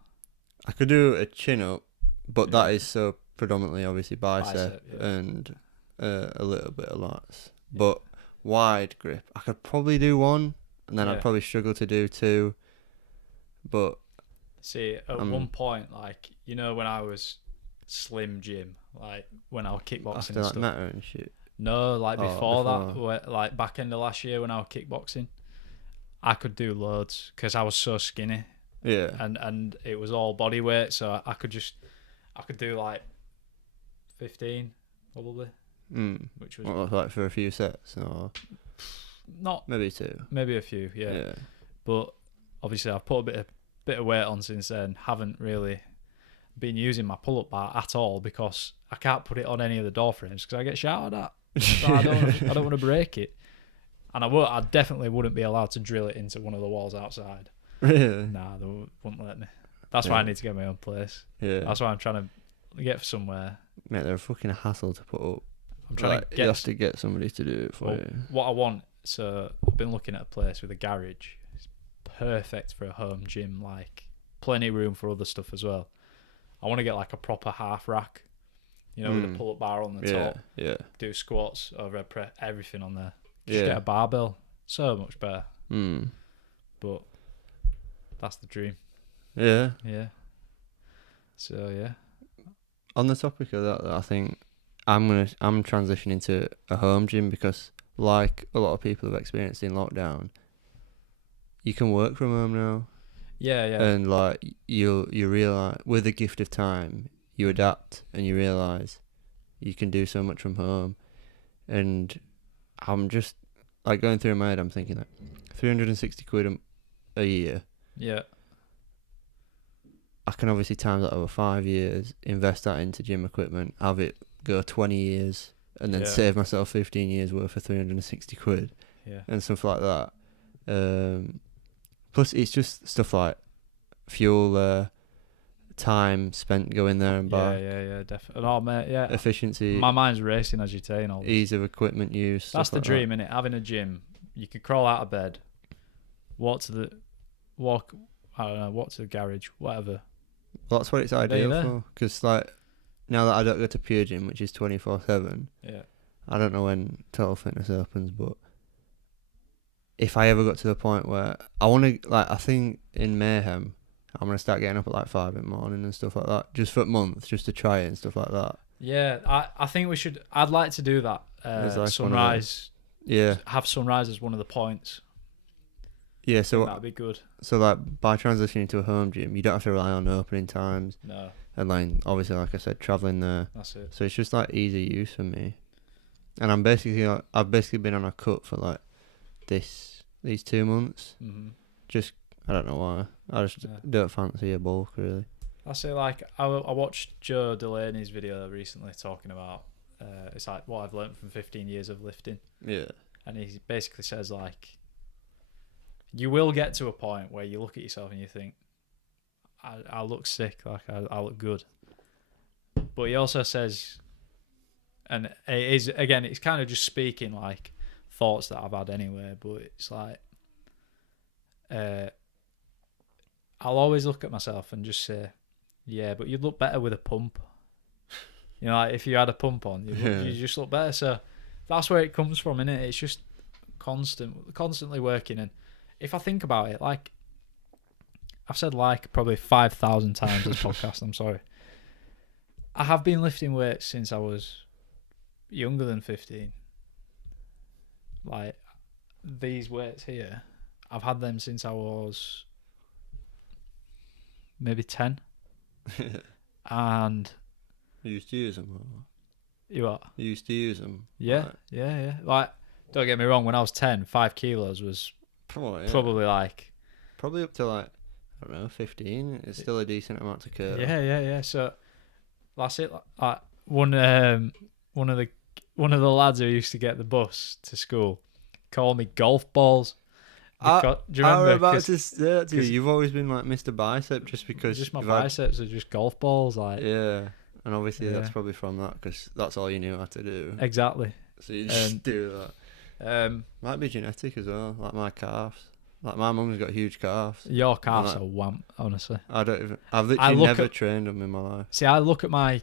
I could do a chin up, but that is so predominantly obviously bicep and a little bit of lats. But wide grip, I could probably do one, and then I'd probably struggle to do two. But see, at one point, like when I was slim Jim, like when I was kickboxing after and stuff. Meta and shit. No, like before that, like back end of last year when I was kickboxing, I could do loads because I was so skinny. Yeah. And it was all body weight, so I could do like 15 probably. Which was like for a few sets or not maybe two. Maybe a few, yeah. But obviously I've put a bit of weight on since then. Haven't really been using my pull-up bar at all because I can't put it on any of the door frames because I get shouted at. So I don't want to break it, and I definitely wouldn't be allowed to drill it into one of the walls outside. Really? Nah, they wouldn't let me. That's why I need to get my own place. Yeah, that's why I'm trying to get somewhere. Mate, they're a fucking hassle to put up. I'm trying to get. You have to get somebody to do it for you. What I want, so I've been looking at a place with a garage. It's perfect for a home gym, like plenty of room for other stuff as well. I want to get like a proper half rack, with a pull-up bar on the top. Yeah. Do squats, overhead press, everything on there. Just Yeah. get a barbell. So much better. Mm. But that's the dream. Yeah. Yeah. So yeah. On the topic of that, I think I'm transitioning to a home gym because, like a lot of people have experienced in lockdown, you can work from home now. Yeah. And like you realize with the gift of time, you adapt and you realize you can do so much from home. And I'm just like going through my head, I'm thinking like 360 quid a year. Yeah. I can obviously times that over 5 years, invest that into gym equipment, have it go 20 years, and then save myself 15 years worth of 360 quid. Yeah. And stuff like that. Plus, it's just stuff like fuel, time spent going there and back. Yeah, definitely. Oh, mate, yeah. Efficiency. My mind's racing as you're saying all this. Ease of equipment use. That's the like dream, innit? Having a gym. You could crawl out of bed, walk to the garage, whatever. Well, that's what it's ideal for. Because, like, now that I don't go to Pure Gym, which is 24/7, I don't know when Total Fitness opens, but if I ever got to the point where I want to, like, I think in Mayhem, I'm going to start getting up at like 5 in the morning and stuff like that, just for months, just to try it and stuff like that. Yeah, I think we should, I'd like to do that. Like sunrise. Yeah. Have sunrise as one of the points. Yeah, so that'd be good. So like by transitioning to a home gym, you don't have to rely on opening times. No. And like obviously, like I said, traveling there. That's it. So it's just like easy use for me. And I've basically been on a cut for like these 2 months. Mm-hmm. Just I don't know why. I just don't fancy a bulk really. That's it. Like I watched Joe Delaney's video recently talking about it's like what I've learned from 15 years of lifting. Yeah. And he basically says like, you will get to a point where you look at yourself and you think, I look sick, like I look good. But he also says, and it is, again, it's kind of just speaking like thoughts that I've had anyway, but it's like, I'll always look at myself and just say, yeah, but you'd look better with a pump. Like if you had a pump on, you just look better. So that's where it comes from, innit? It's just constantly working. And if I think about it, like I've said like probably 5,000 times this podcast, I'm sorry. I have been lifting weights since I was younger than 15. Like these weights here, I've had them since I was maybe 10. And you used to use them? Or? You what? You used to use them? Yeah, like. Yeah. Like, don't get me wrong, when I was 10, 5 kilos was probably like... Probably up to like, I don't know, 15. It's still a decent amount to curl. Yeah. So, that's it. Like, one of the lads who used to get the bus to school called me golf balls. Do you remember? I was about to say that to you. You've always been like Mr. Bicep just because... Just my biceps are just golf balls. Like. Yeah. And obviously that's probably from that because that's all you knew how to do. Exactly. So you just do that. Might be genetic as well, like my calves. Like my mum's got huge calves. Your calves are wamp, honestly. I've literally never trained them in my life. See, I look at my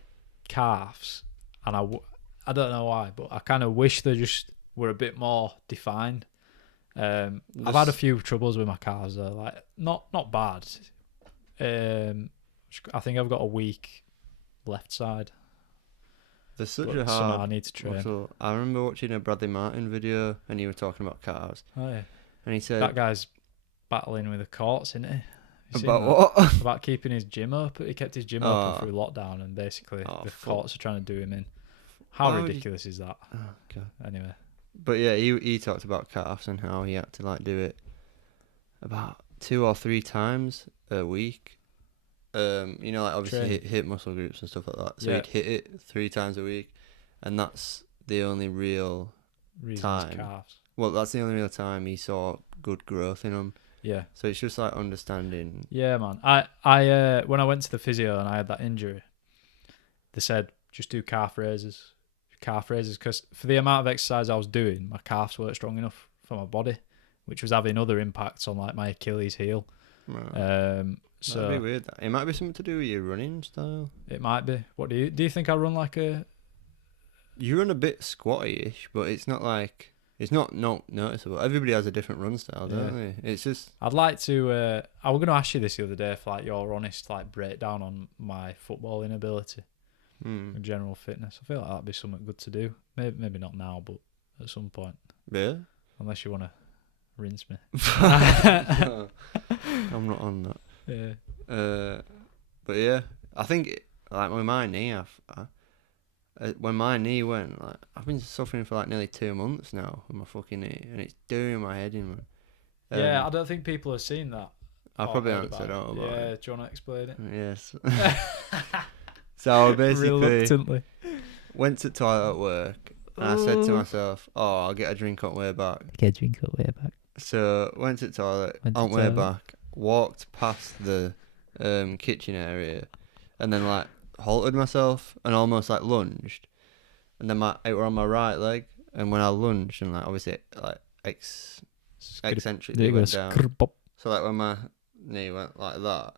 calves and I don't know why, but I kind of wish they just were a bit more defined. I've had a few troubles with my calves though, like not bad. I think I've got a weak left side. There's such a hard... I need to train. Also, I remember watching a Bradley Martin video and he was talking about calves. Oh yeah. And he said... That guy's battling with the courts, isn't he? About what? About keeping his gym open. He kept his gym open through lockdown and basically the courts are trying to do him in. How ridiculous is that? Oh, God. Anyway. But yeah, he talked about calves and how he had to like do it about 2 or 3 times a week. Like obviously hit muscle groups and stuff like that. So he'd hit it 3 times a week, and that's the only real time. Calves. Well, that's the only real time he saw good growth in them. Yeah. So it's just like understanding. Yeah, man. I when I went to the physio and I had that injury, they said just do calf raises, because for the amount of exercise I was doing, my calves weren't strong enough for my body, which was having other impacts on like my Achilles heel. Right. So That'd be weird. It might be something to do with your running style. it might be. What do you think? I run like a. You run a bit squatty-ish, but it's not like it's not noticeable. Everybody has a different run style, don't they? It's just. I'd like to. I was going to ask you this the other day for like your honest like breakdown on my footballing ability and general fitness. I feel like that'd be something good to do. Maybe not now, but at some point. Yeah. Unless you want to rinse me. I'm not on that. Yeah. But yeah, I think like with my knee, when my knee went, like I've been suffering for like nearly 2 months now with my fucking knee, and it's doing my head in, man. Yeah, I don't think people have seen that. I probably haven't said all about Yeah, it. do you want to explain it? Yes. So I basically Reluctantly. went to the toilet at work, and I said to myself, "Oh, I'll get a drink on the way back." Get a drink on the way back. So went to the toilet on the way back, walked past the kitchen area, and then like halted myself and almost like lunged, and then it were on my right leg, and when I lunged and like obviously like eccentrically went down. So like when my knee went like that,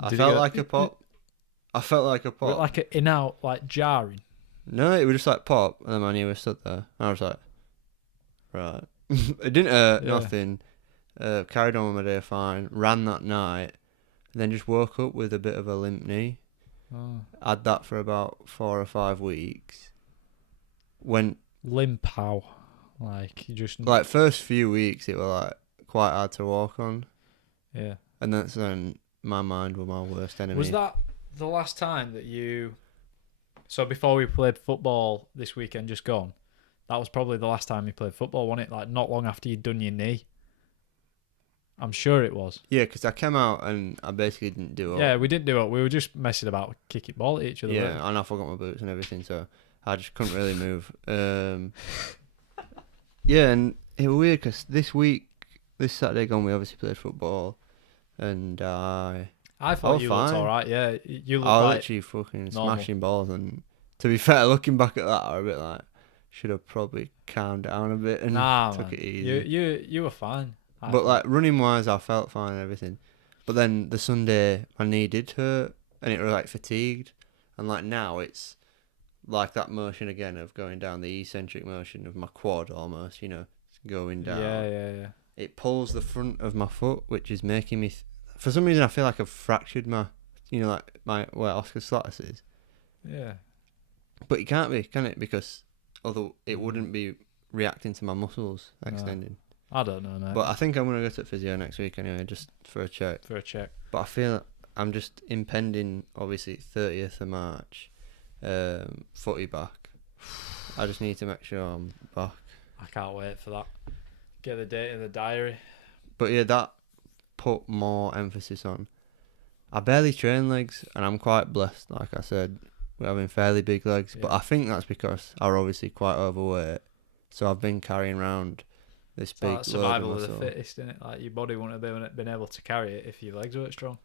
I felt like a pop. I felt like a pop. Like an in-out, like jarring. No, it was just like pop, and then my knee was stood there, and I was like, right. It didn't hurt, nothing. Carried on with my day fine. Ran that night, and then just woke up with a bit of a limp knee. Oh. Had that for about 4 or 5 weeks. Went Limp how? Like you just like first few weeks, it was like quite hard to walk on. Yeah. And that's when my mind was my worst enemy. Was that the last time that you? So before we played football this weekend, just gone. That was probably the last time you played football, wasn't it? Like not long after you'd done your knee. I'm sure it was. Yeah, because I came out and I basically didn't do it. Yeah, we didn't do it. We were just messing about, kicking ball at each other. Yeah, and I forgot my boots and everything, so I just couldn't really move. Yeah, and it was weird because this Saturday gone, we obviously played football, and I thought you looked fine. alright. Yeah, you looked I was like literally fucking normal. smashing balls, and to be fair, looking back at that, I was a bit like, should have probably calmed down a bit and took it easy. You were fine. But like running wise, I felt fine and everything. But then the Sunday, my knee did hurt, and it was like fatigued, and like now it's like that motion again of going down the eccentric motion of my quad almost, going down. Yeah. It pulls the front of my foot, which is making me. For some reason, I feel like I've fractured my, where Oscar Slatus is. Yeah. But it can't be, can it? Because although it wouldn't be reacting to my muscles extending. I don't know, mate. But I think I'm going to go to physio next week anyway, just for a check. But I feel I'm just impending, obviously, 30th of March, footy back. I just need to make sure I'm back. I can't wait for that. Get the date in the diary. But yeah, that put more emphasis on. I barely train legs, and I'm quite blessed, like I said. We're having fairly big legs, but I think that's because I'm obviously quite overweight. So I've been carrying around this big Like survival load of of the muscle. fittest, innit? Like your body wouldn't have been able to carry it if your legs weren't strong.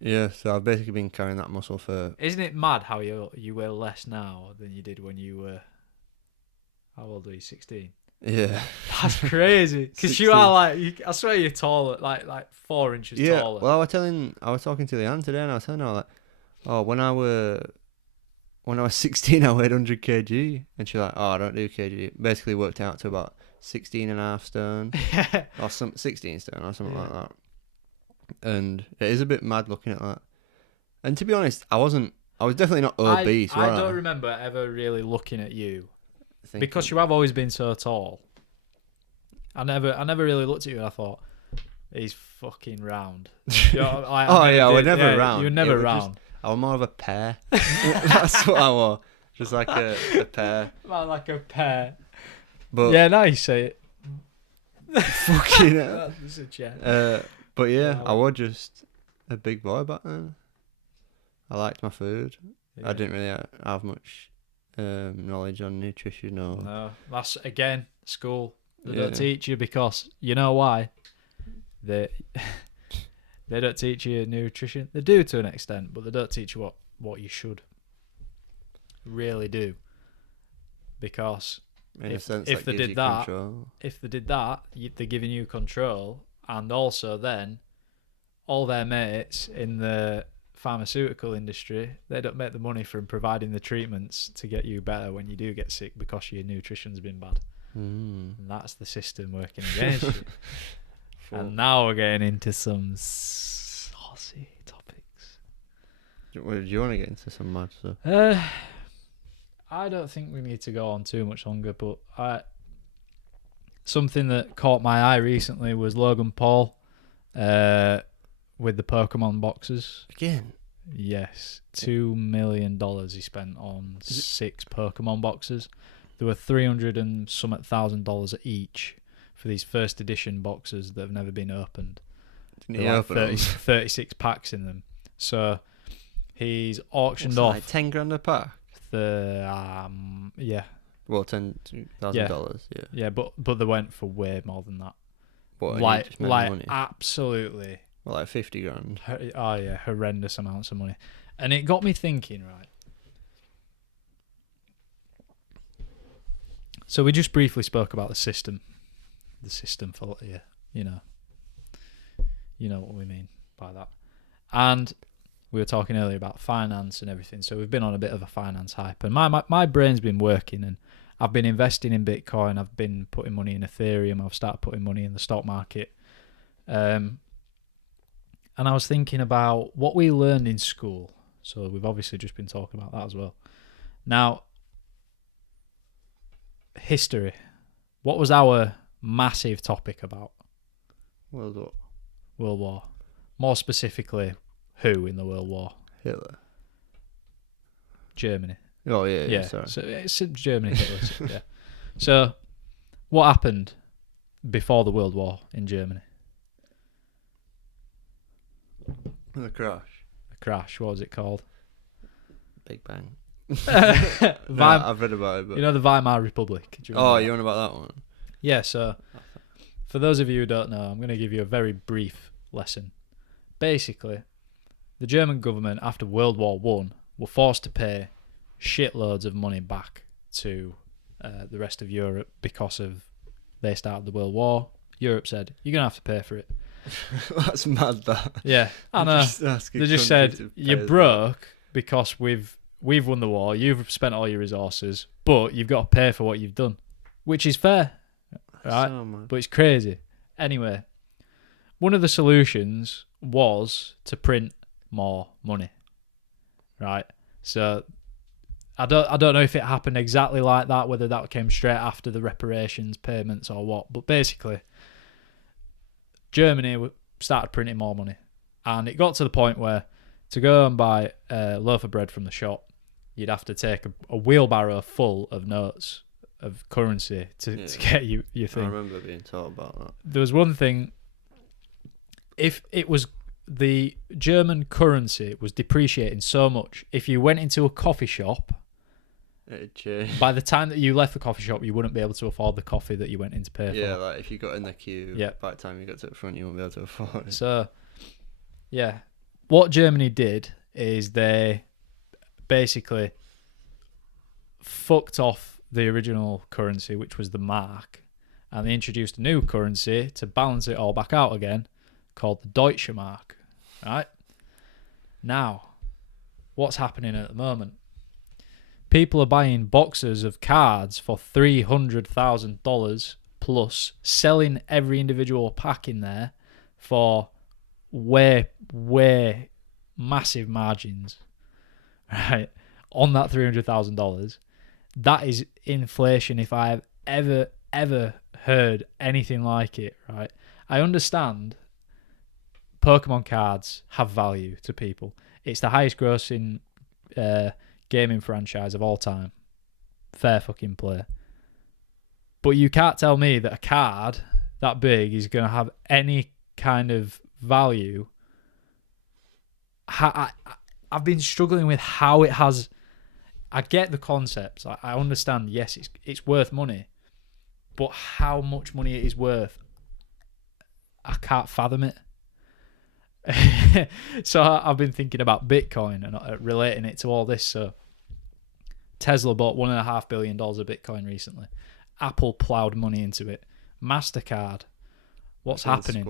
Yeah, so I've basically been carrying that muscle for. Isn't it mad how you weigh less now than you did when you were? How old were you? 16. Yeah. That's crazy. Because you are like, I swear you're taller, like 4 inches taller. Well, I was talking to Leanne today, and I was telling her like, oh, when I was 16, I weighed 100 kg, and she's like, oh, I don't do kg. Basically worked out to about 16 and a half stone, or 16 stone or something like that. And it is a bit mad looking at that. And to be honest, I was definitely not obese. I don't remember ever really looking at you Thinking, because you have always been so tall. I never really looked at you and I thought he's fucking round. You know, I was never round. You were never was round. I was more of a pear. That's what I was. Just like a pear. Man, like a pear. But yeah, now you say it. fucking hell. That's a jet. But yeah, I was just a big boy back then. I liked my food. Yeah. I didn't really have much knowledge on nutrition. No, that's again school. They Yeah. don't teach you because you know why. They don't teach you nutrition. They do to an extent, but they don't teach you what you should really do. Because In a if sense, they gives did you that, control. they're giving you control, and also then all their mates in the pharmaceutical industry, they don't make the money from providing the treatments to get you better when you do get sick because your nutrition's been bad. And that's the system working against you. And now we're getting into some saucy topics. Do you want to get into some mad stuff? I don't think we need to go on too much longer, but something that caught my eye recently was Logan Paul with the Pokemon boxes. Again? Yes. $2 million he spent on 6 Pokemon boxes. There were $300 and some $1,000 each for these first edition boxes that have never been opened. There are like 36 packs in them. So he's auctioned off like 10 grand a pack. Yeah. Well, $10,000. Yeah. Yeah, but they went for way more than that. What? Like money? Absolutely. Well, like 50 grand. Oh yeah, horrendous amounts of money, and it got me thinking. Right. So we just briefly spoke about the system for you know what we mean by that, and we were talking earlier about finance and everything. So we've been on a bit of a finance hype, and my brain's been working, and I've been investing in Bitcoin. I've been putting money in Ethereum. I've started putting money in the stock market, and I was thinking about what we learned in school. So we've obviously just been talking about that as well. Now, history. What was our massive topic about? World War. More specifically, who in the World War? Hitler. Germany. Oh, yeah. Sorry. So it's Germany, Hitler. Yeah. So, what happened before the World War in Germany? The crash. The crash. What was it called? Big Bang. I've read about it. But... You know the Weimar Republic? You on about that one? Yeah, so for those of you who don't know, I'm going to give you a very brief lesson. Basically, the German government, after World War I, were forced to pay shitloads of money back to the rest of Europe because of they started the World War. Europe said, you're going to have to pay for it. That's mad, that. Yeah, I know. They just said, you're broke because we've won the war, you've spent all your resources, but you've got to pay for what you've done, which is fair, right? So but it's crazy. Anyway, one of the solutions was to print more money, right? So I don't know if it happened exactly like that, whether that came straight after the reparations payments or what, but basically Germany started printing more money, and it got to the point where to go and buy a loaf of bread from the shop, you'd have to take a wheelbarrow full of notes of currency to get your thing. I remember being told about that. There was one thing, if it was the German currency was depreciating so much, if you went into a coffee shop, by the time that you left the coffee shop, you wouldn't be able to afford the coffee that you went in to pay for. Yeah, like if you got in the queue, by the time you got to the front, you wouldn't be able to afford it. So, yeah. What Germany did is they basically fucked off the original currency, which was the mark, and they introduced a new currency to balance it all back out again, called the Deutsche Mark. Right? Now, what's happening at the moment? People are buying boxes of cards for $300,000 plus, selling every individual pack in there for way massive margins, right? On that $300,000. That is inflation if I've ever heard anything like it, right? I understand Pokemon cards have value to people. It's the highest grossing gaming franchise of all time. Fair fucking play. But you can't tell me that a card that big is going to have any kind of value. I've been struggling with how it has. I get the concept. I understand, yes, it's worth money. But how much money it is worth, I can't fathom it. So I've been thinking about Bitcoin and relating it to all this. So Tesla bought $1.5 billion of Bitcoin recently. Apple plowed money into it. MasterCard what's happening.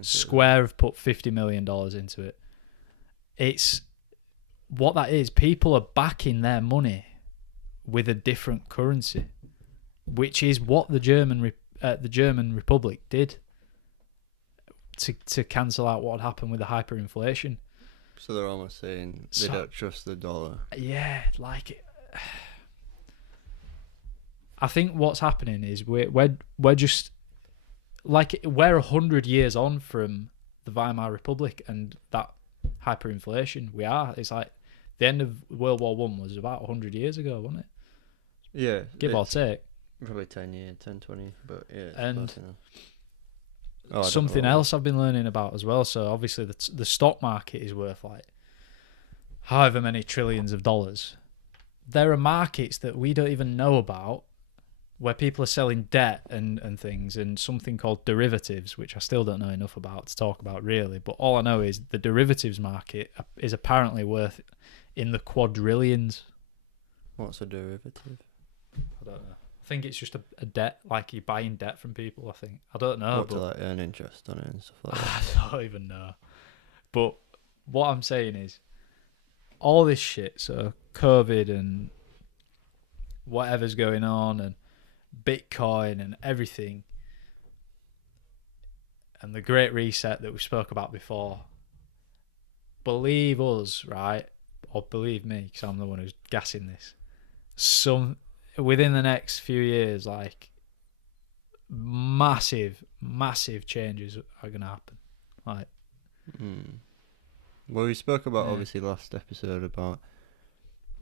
Square Have put $50 million into it. It's what that is. People are backing their money with a different currency, which is what the German Republic did to cancel out what had happened with the hyperinflation. So they're almost saying they don't trust the dollar. Yeah, like I think what's happening is we're just like we're 100 years on from the Weimar Republic and that hyperinflation. We are. It's like the end of World War One was about 100 years ago, wasn't it? Yeah, give or take. Probably 10 years, 10, 20, but yeah. And something else I've been learning about as well. So obviously the stock market is worth like however many trillions of dollars. There are markets that we don't even know about where people are selling debt and things, and something called derivatives, which I still don't know enough about to talk about really. But all I know is the derivatives market is apparently worth in the quadrillions. What's a derivative? I don't know. I think it's just a debt, like you're buying debt from people, I think. I don't know. What, to like earn interest on it and stuff like that? I don't even know. But what I'm saying is, all this shit, so COVID and whatever's going on and Bitcoin and everything and the Great Reset that we spoke about before, believe us, right? Or believe me, because I'm the one who's gassing this. Within the next few years, like massive changes are going to happen. Like, well, we spoke about obviously last episode about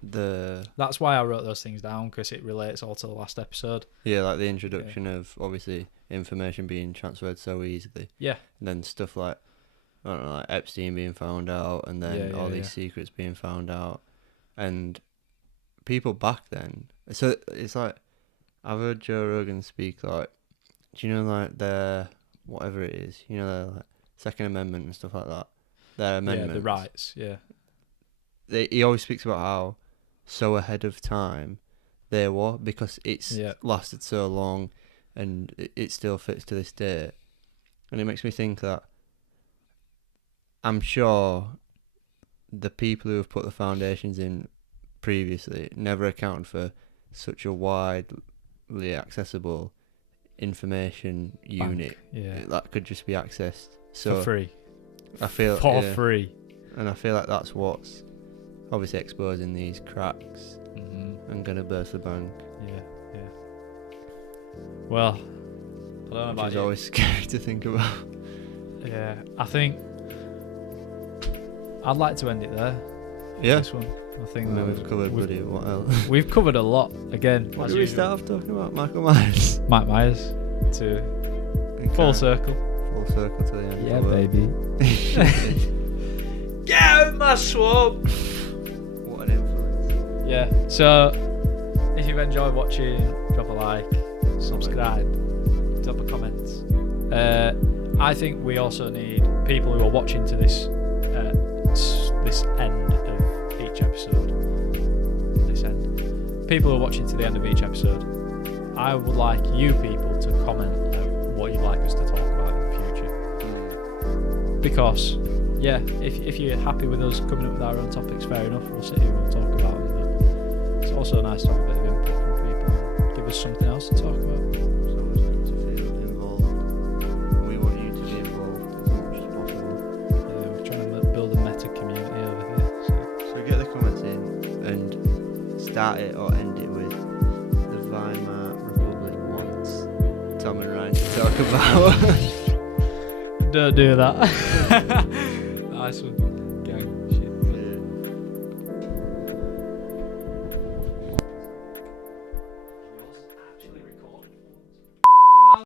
that's why I wrote those things down, because it relates all to the last episode. Yeah, like the introduction of obviously information being transferred so easily. Yeah. And then stuff like, I don't know, like Epstein being found out, and then all these secrets being found out, and people back then. So it's like, I've heard Joe Rogan speak like, do you know like their whatever it is, you know, their like Second Amendment and stuff like that, their amendments. Yeah, the rights. Yeah. He always speaks about how so ahead of time they were, because it's lasted so long and it still fits to this day. And it makes me think that I'm sure the people who have put the foundations in previously never accounted for such a widely accessible information unit that could just be accessed for free. I feel free. And I feel like that's what's obviously exposing these cracks and gonna burst the bank. Yeah. Well, I don't know about you. Which is always scary to think about. Yeah, I think I'd like to end it there. Yeah. This one. I think we've covered what else? We've covered a lot. Again, what did we start off talking about? Michael Myers. Mike Myers. To full circle. Full circle to the end. Yeah, baby. Get out of my swamp. What an influence. Yeah. So, if you've enjoyed watching, drop a like, subscribe, drop a comment. I think we also need people who are watching to this end of each episode. People who are watching to the end of each episode, I would like you people to comment what you'd like us to talk about in the future. Because, if you're happy with us coming up with our own topics, fair enough, we'll sit here and we'll talk about them. But it's also nice to have a bit of input from people and give us something else to talk about. It's always good to feel involved. We want you to be involved as much as possible. Yeah, we're trying to build a meta community over here. So get the comments in and start it or end it with the Weimar Republic wants Tom and Ryan to talk about. Don't do that. Nice one.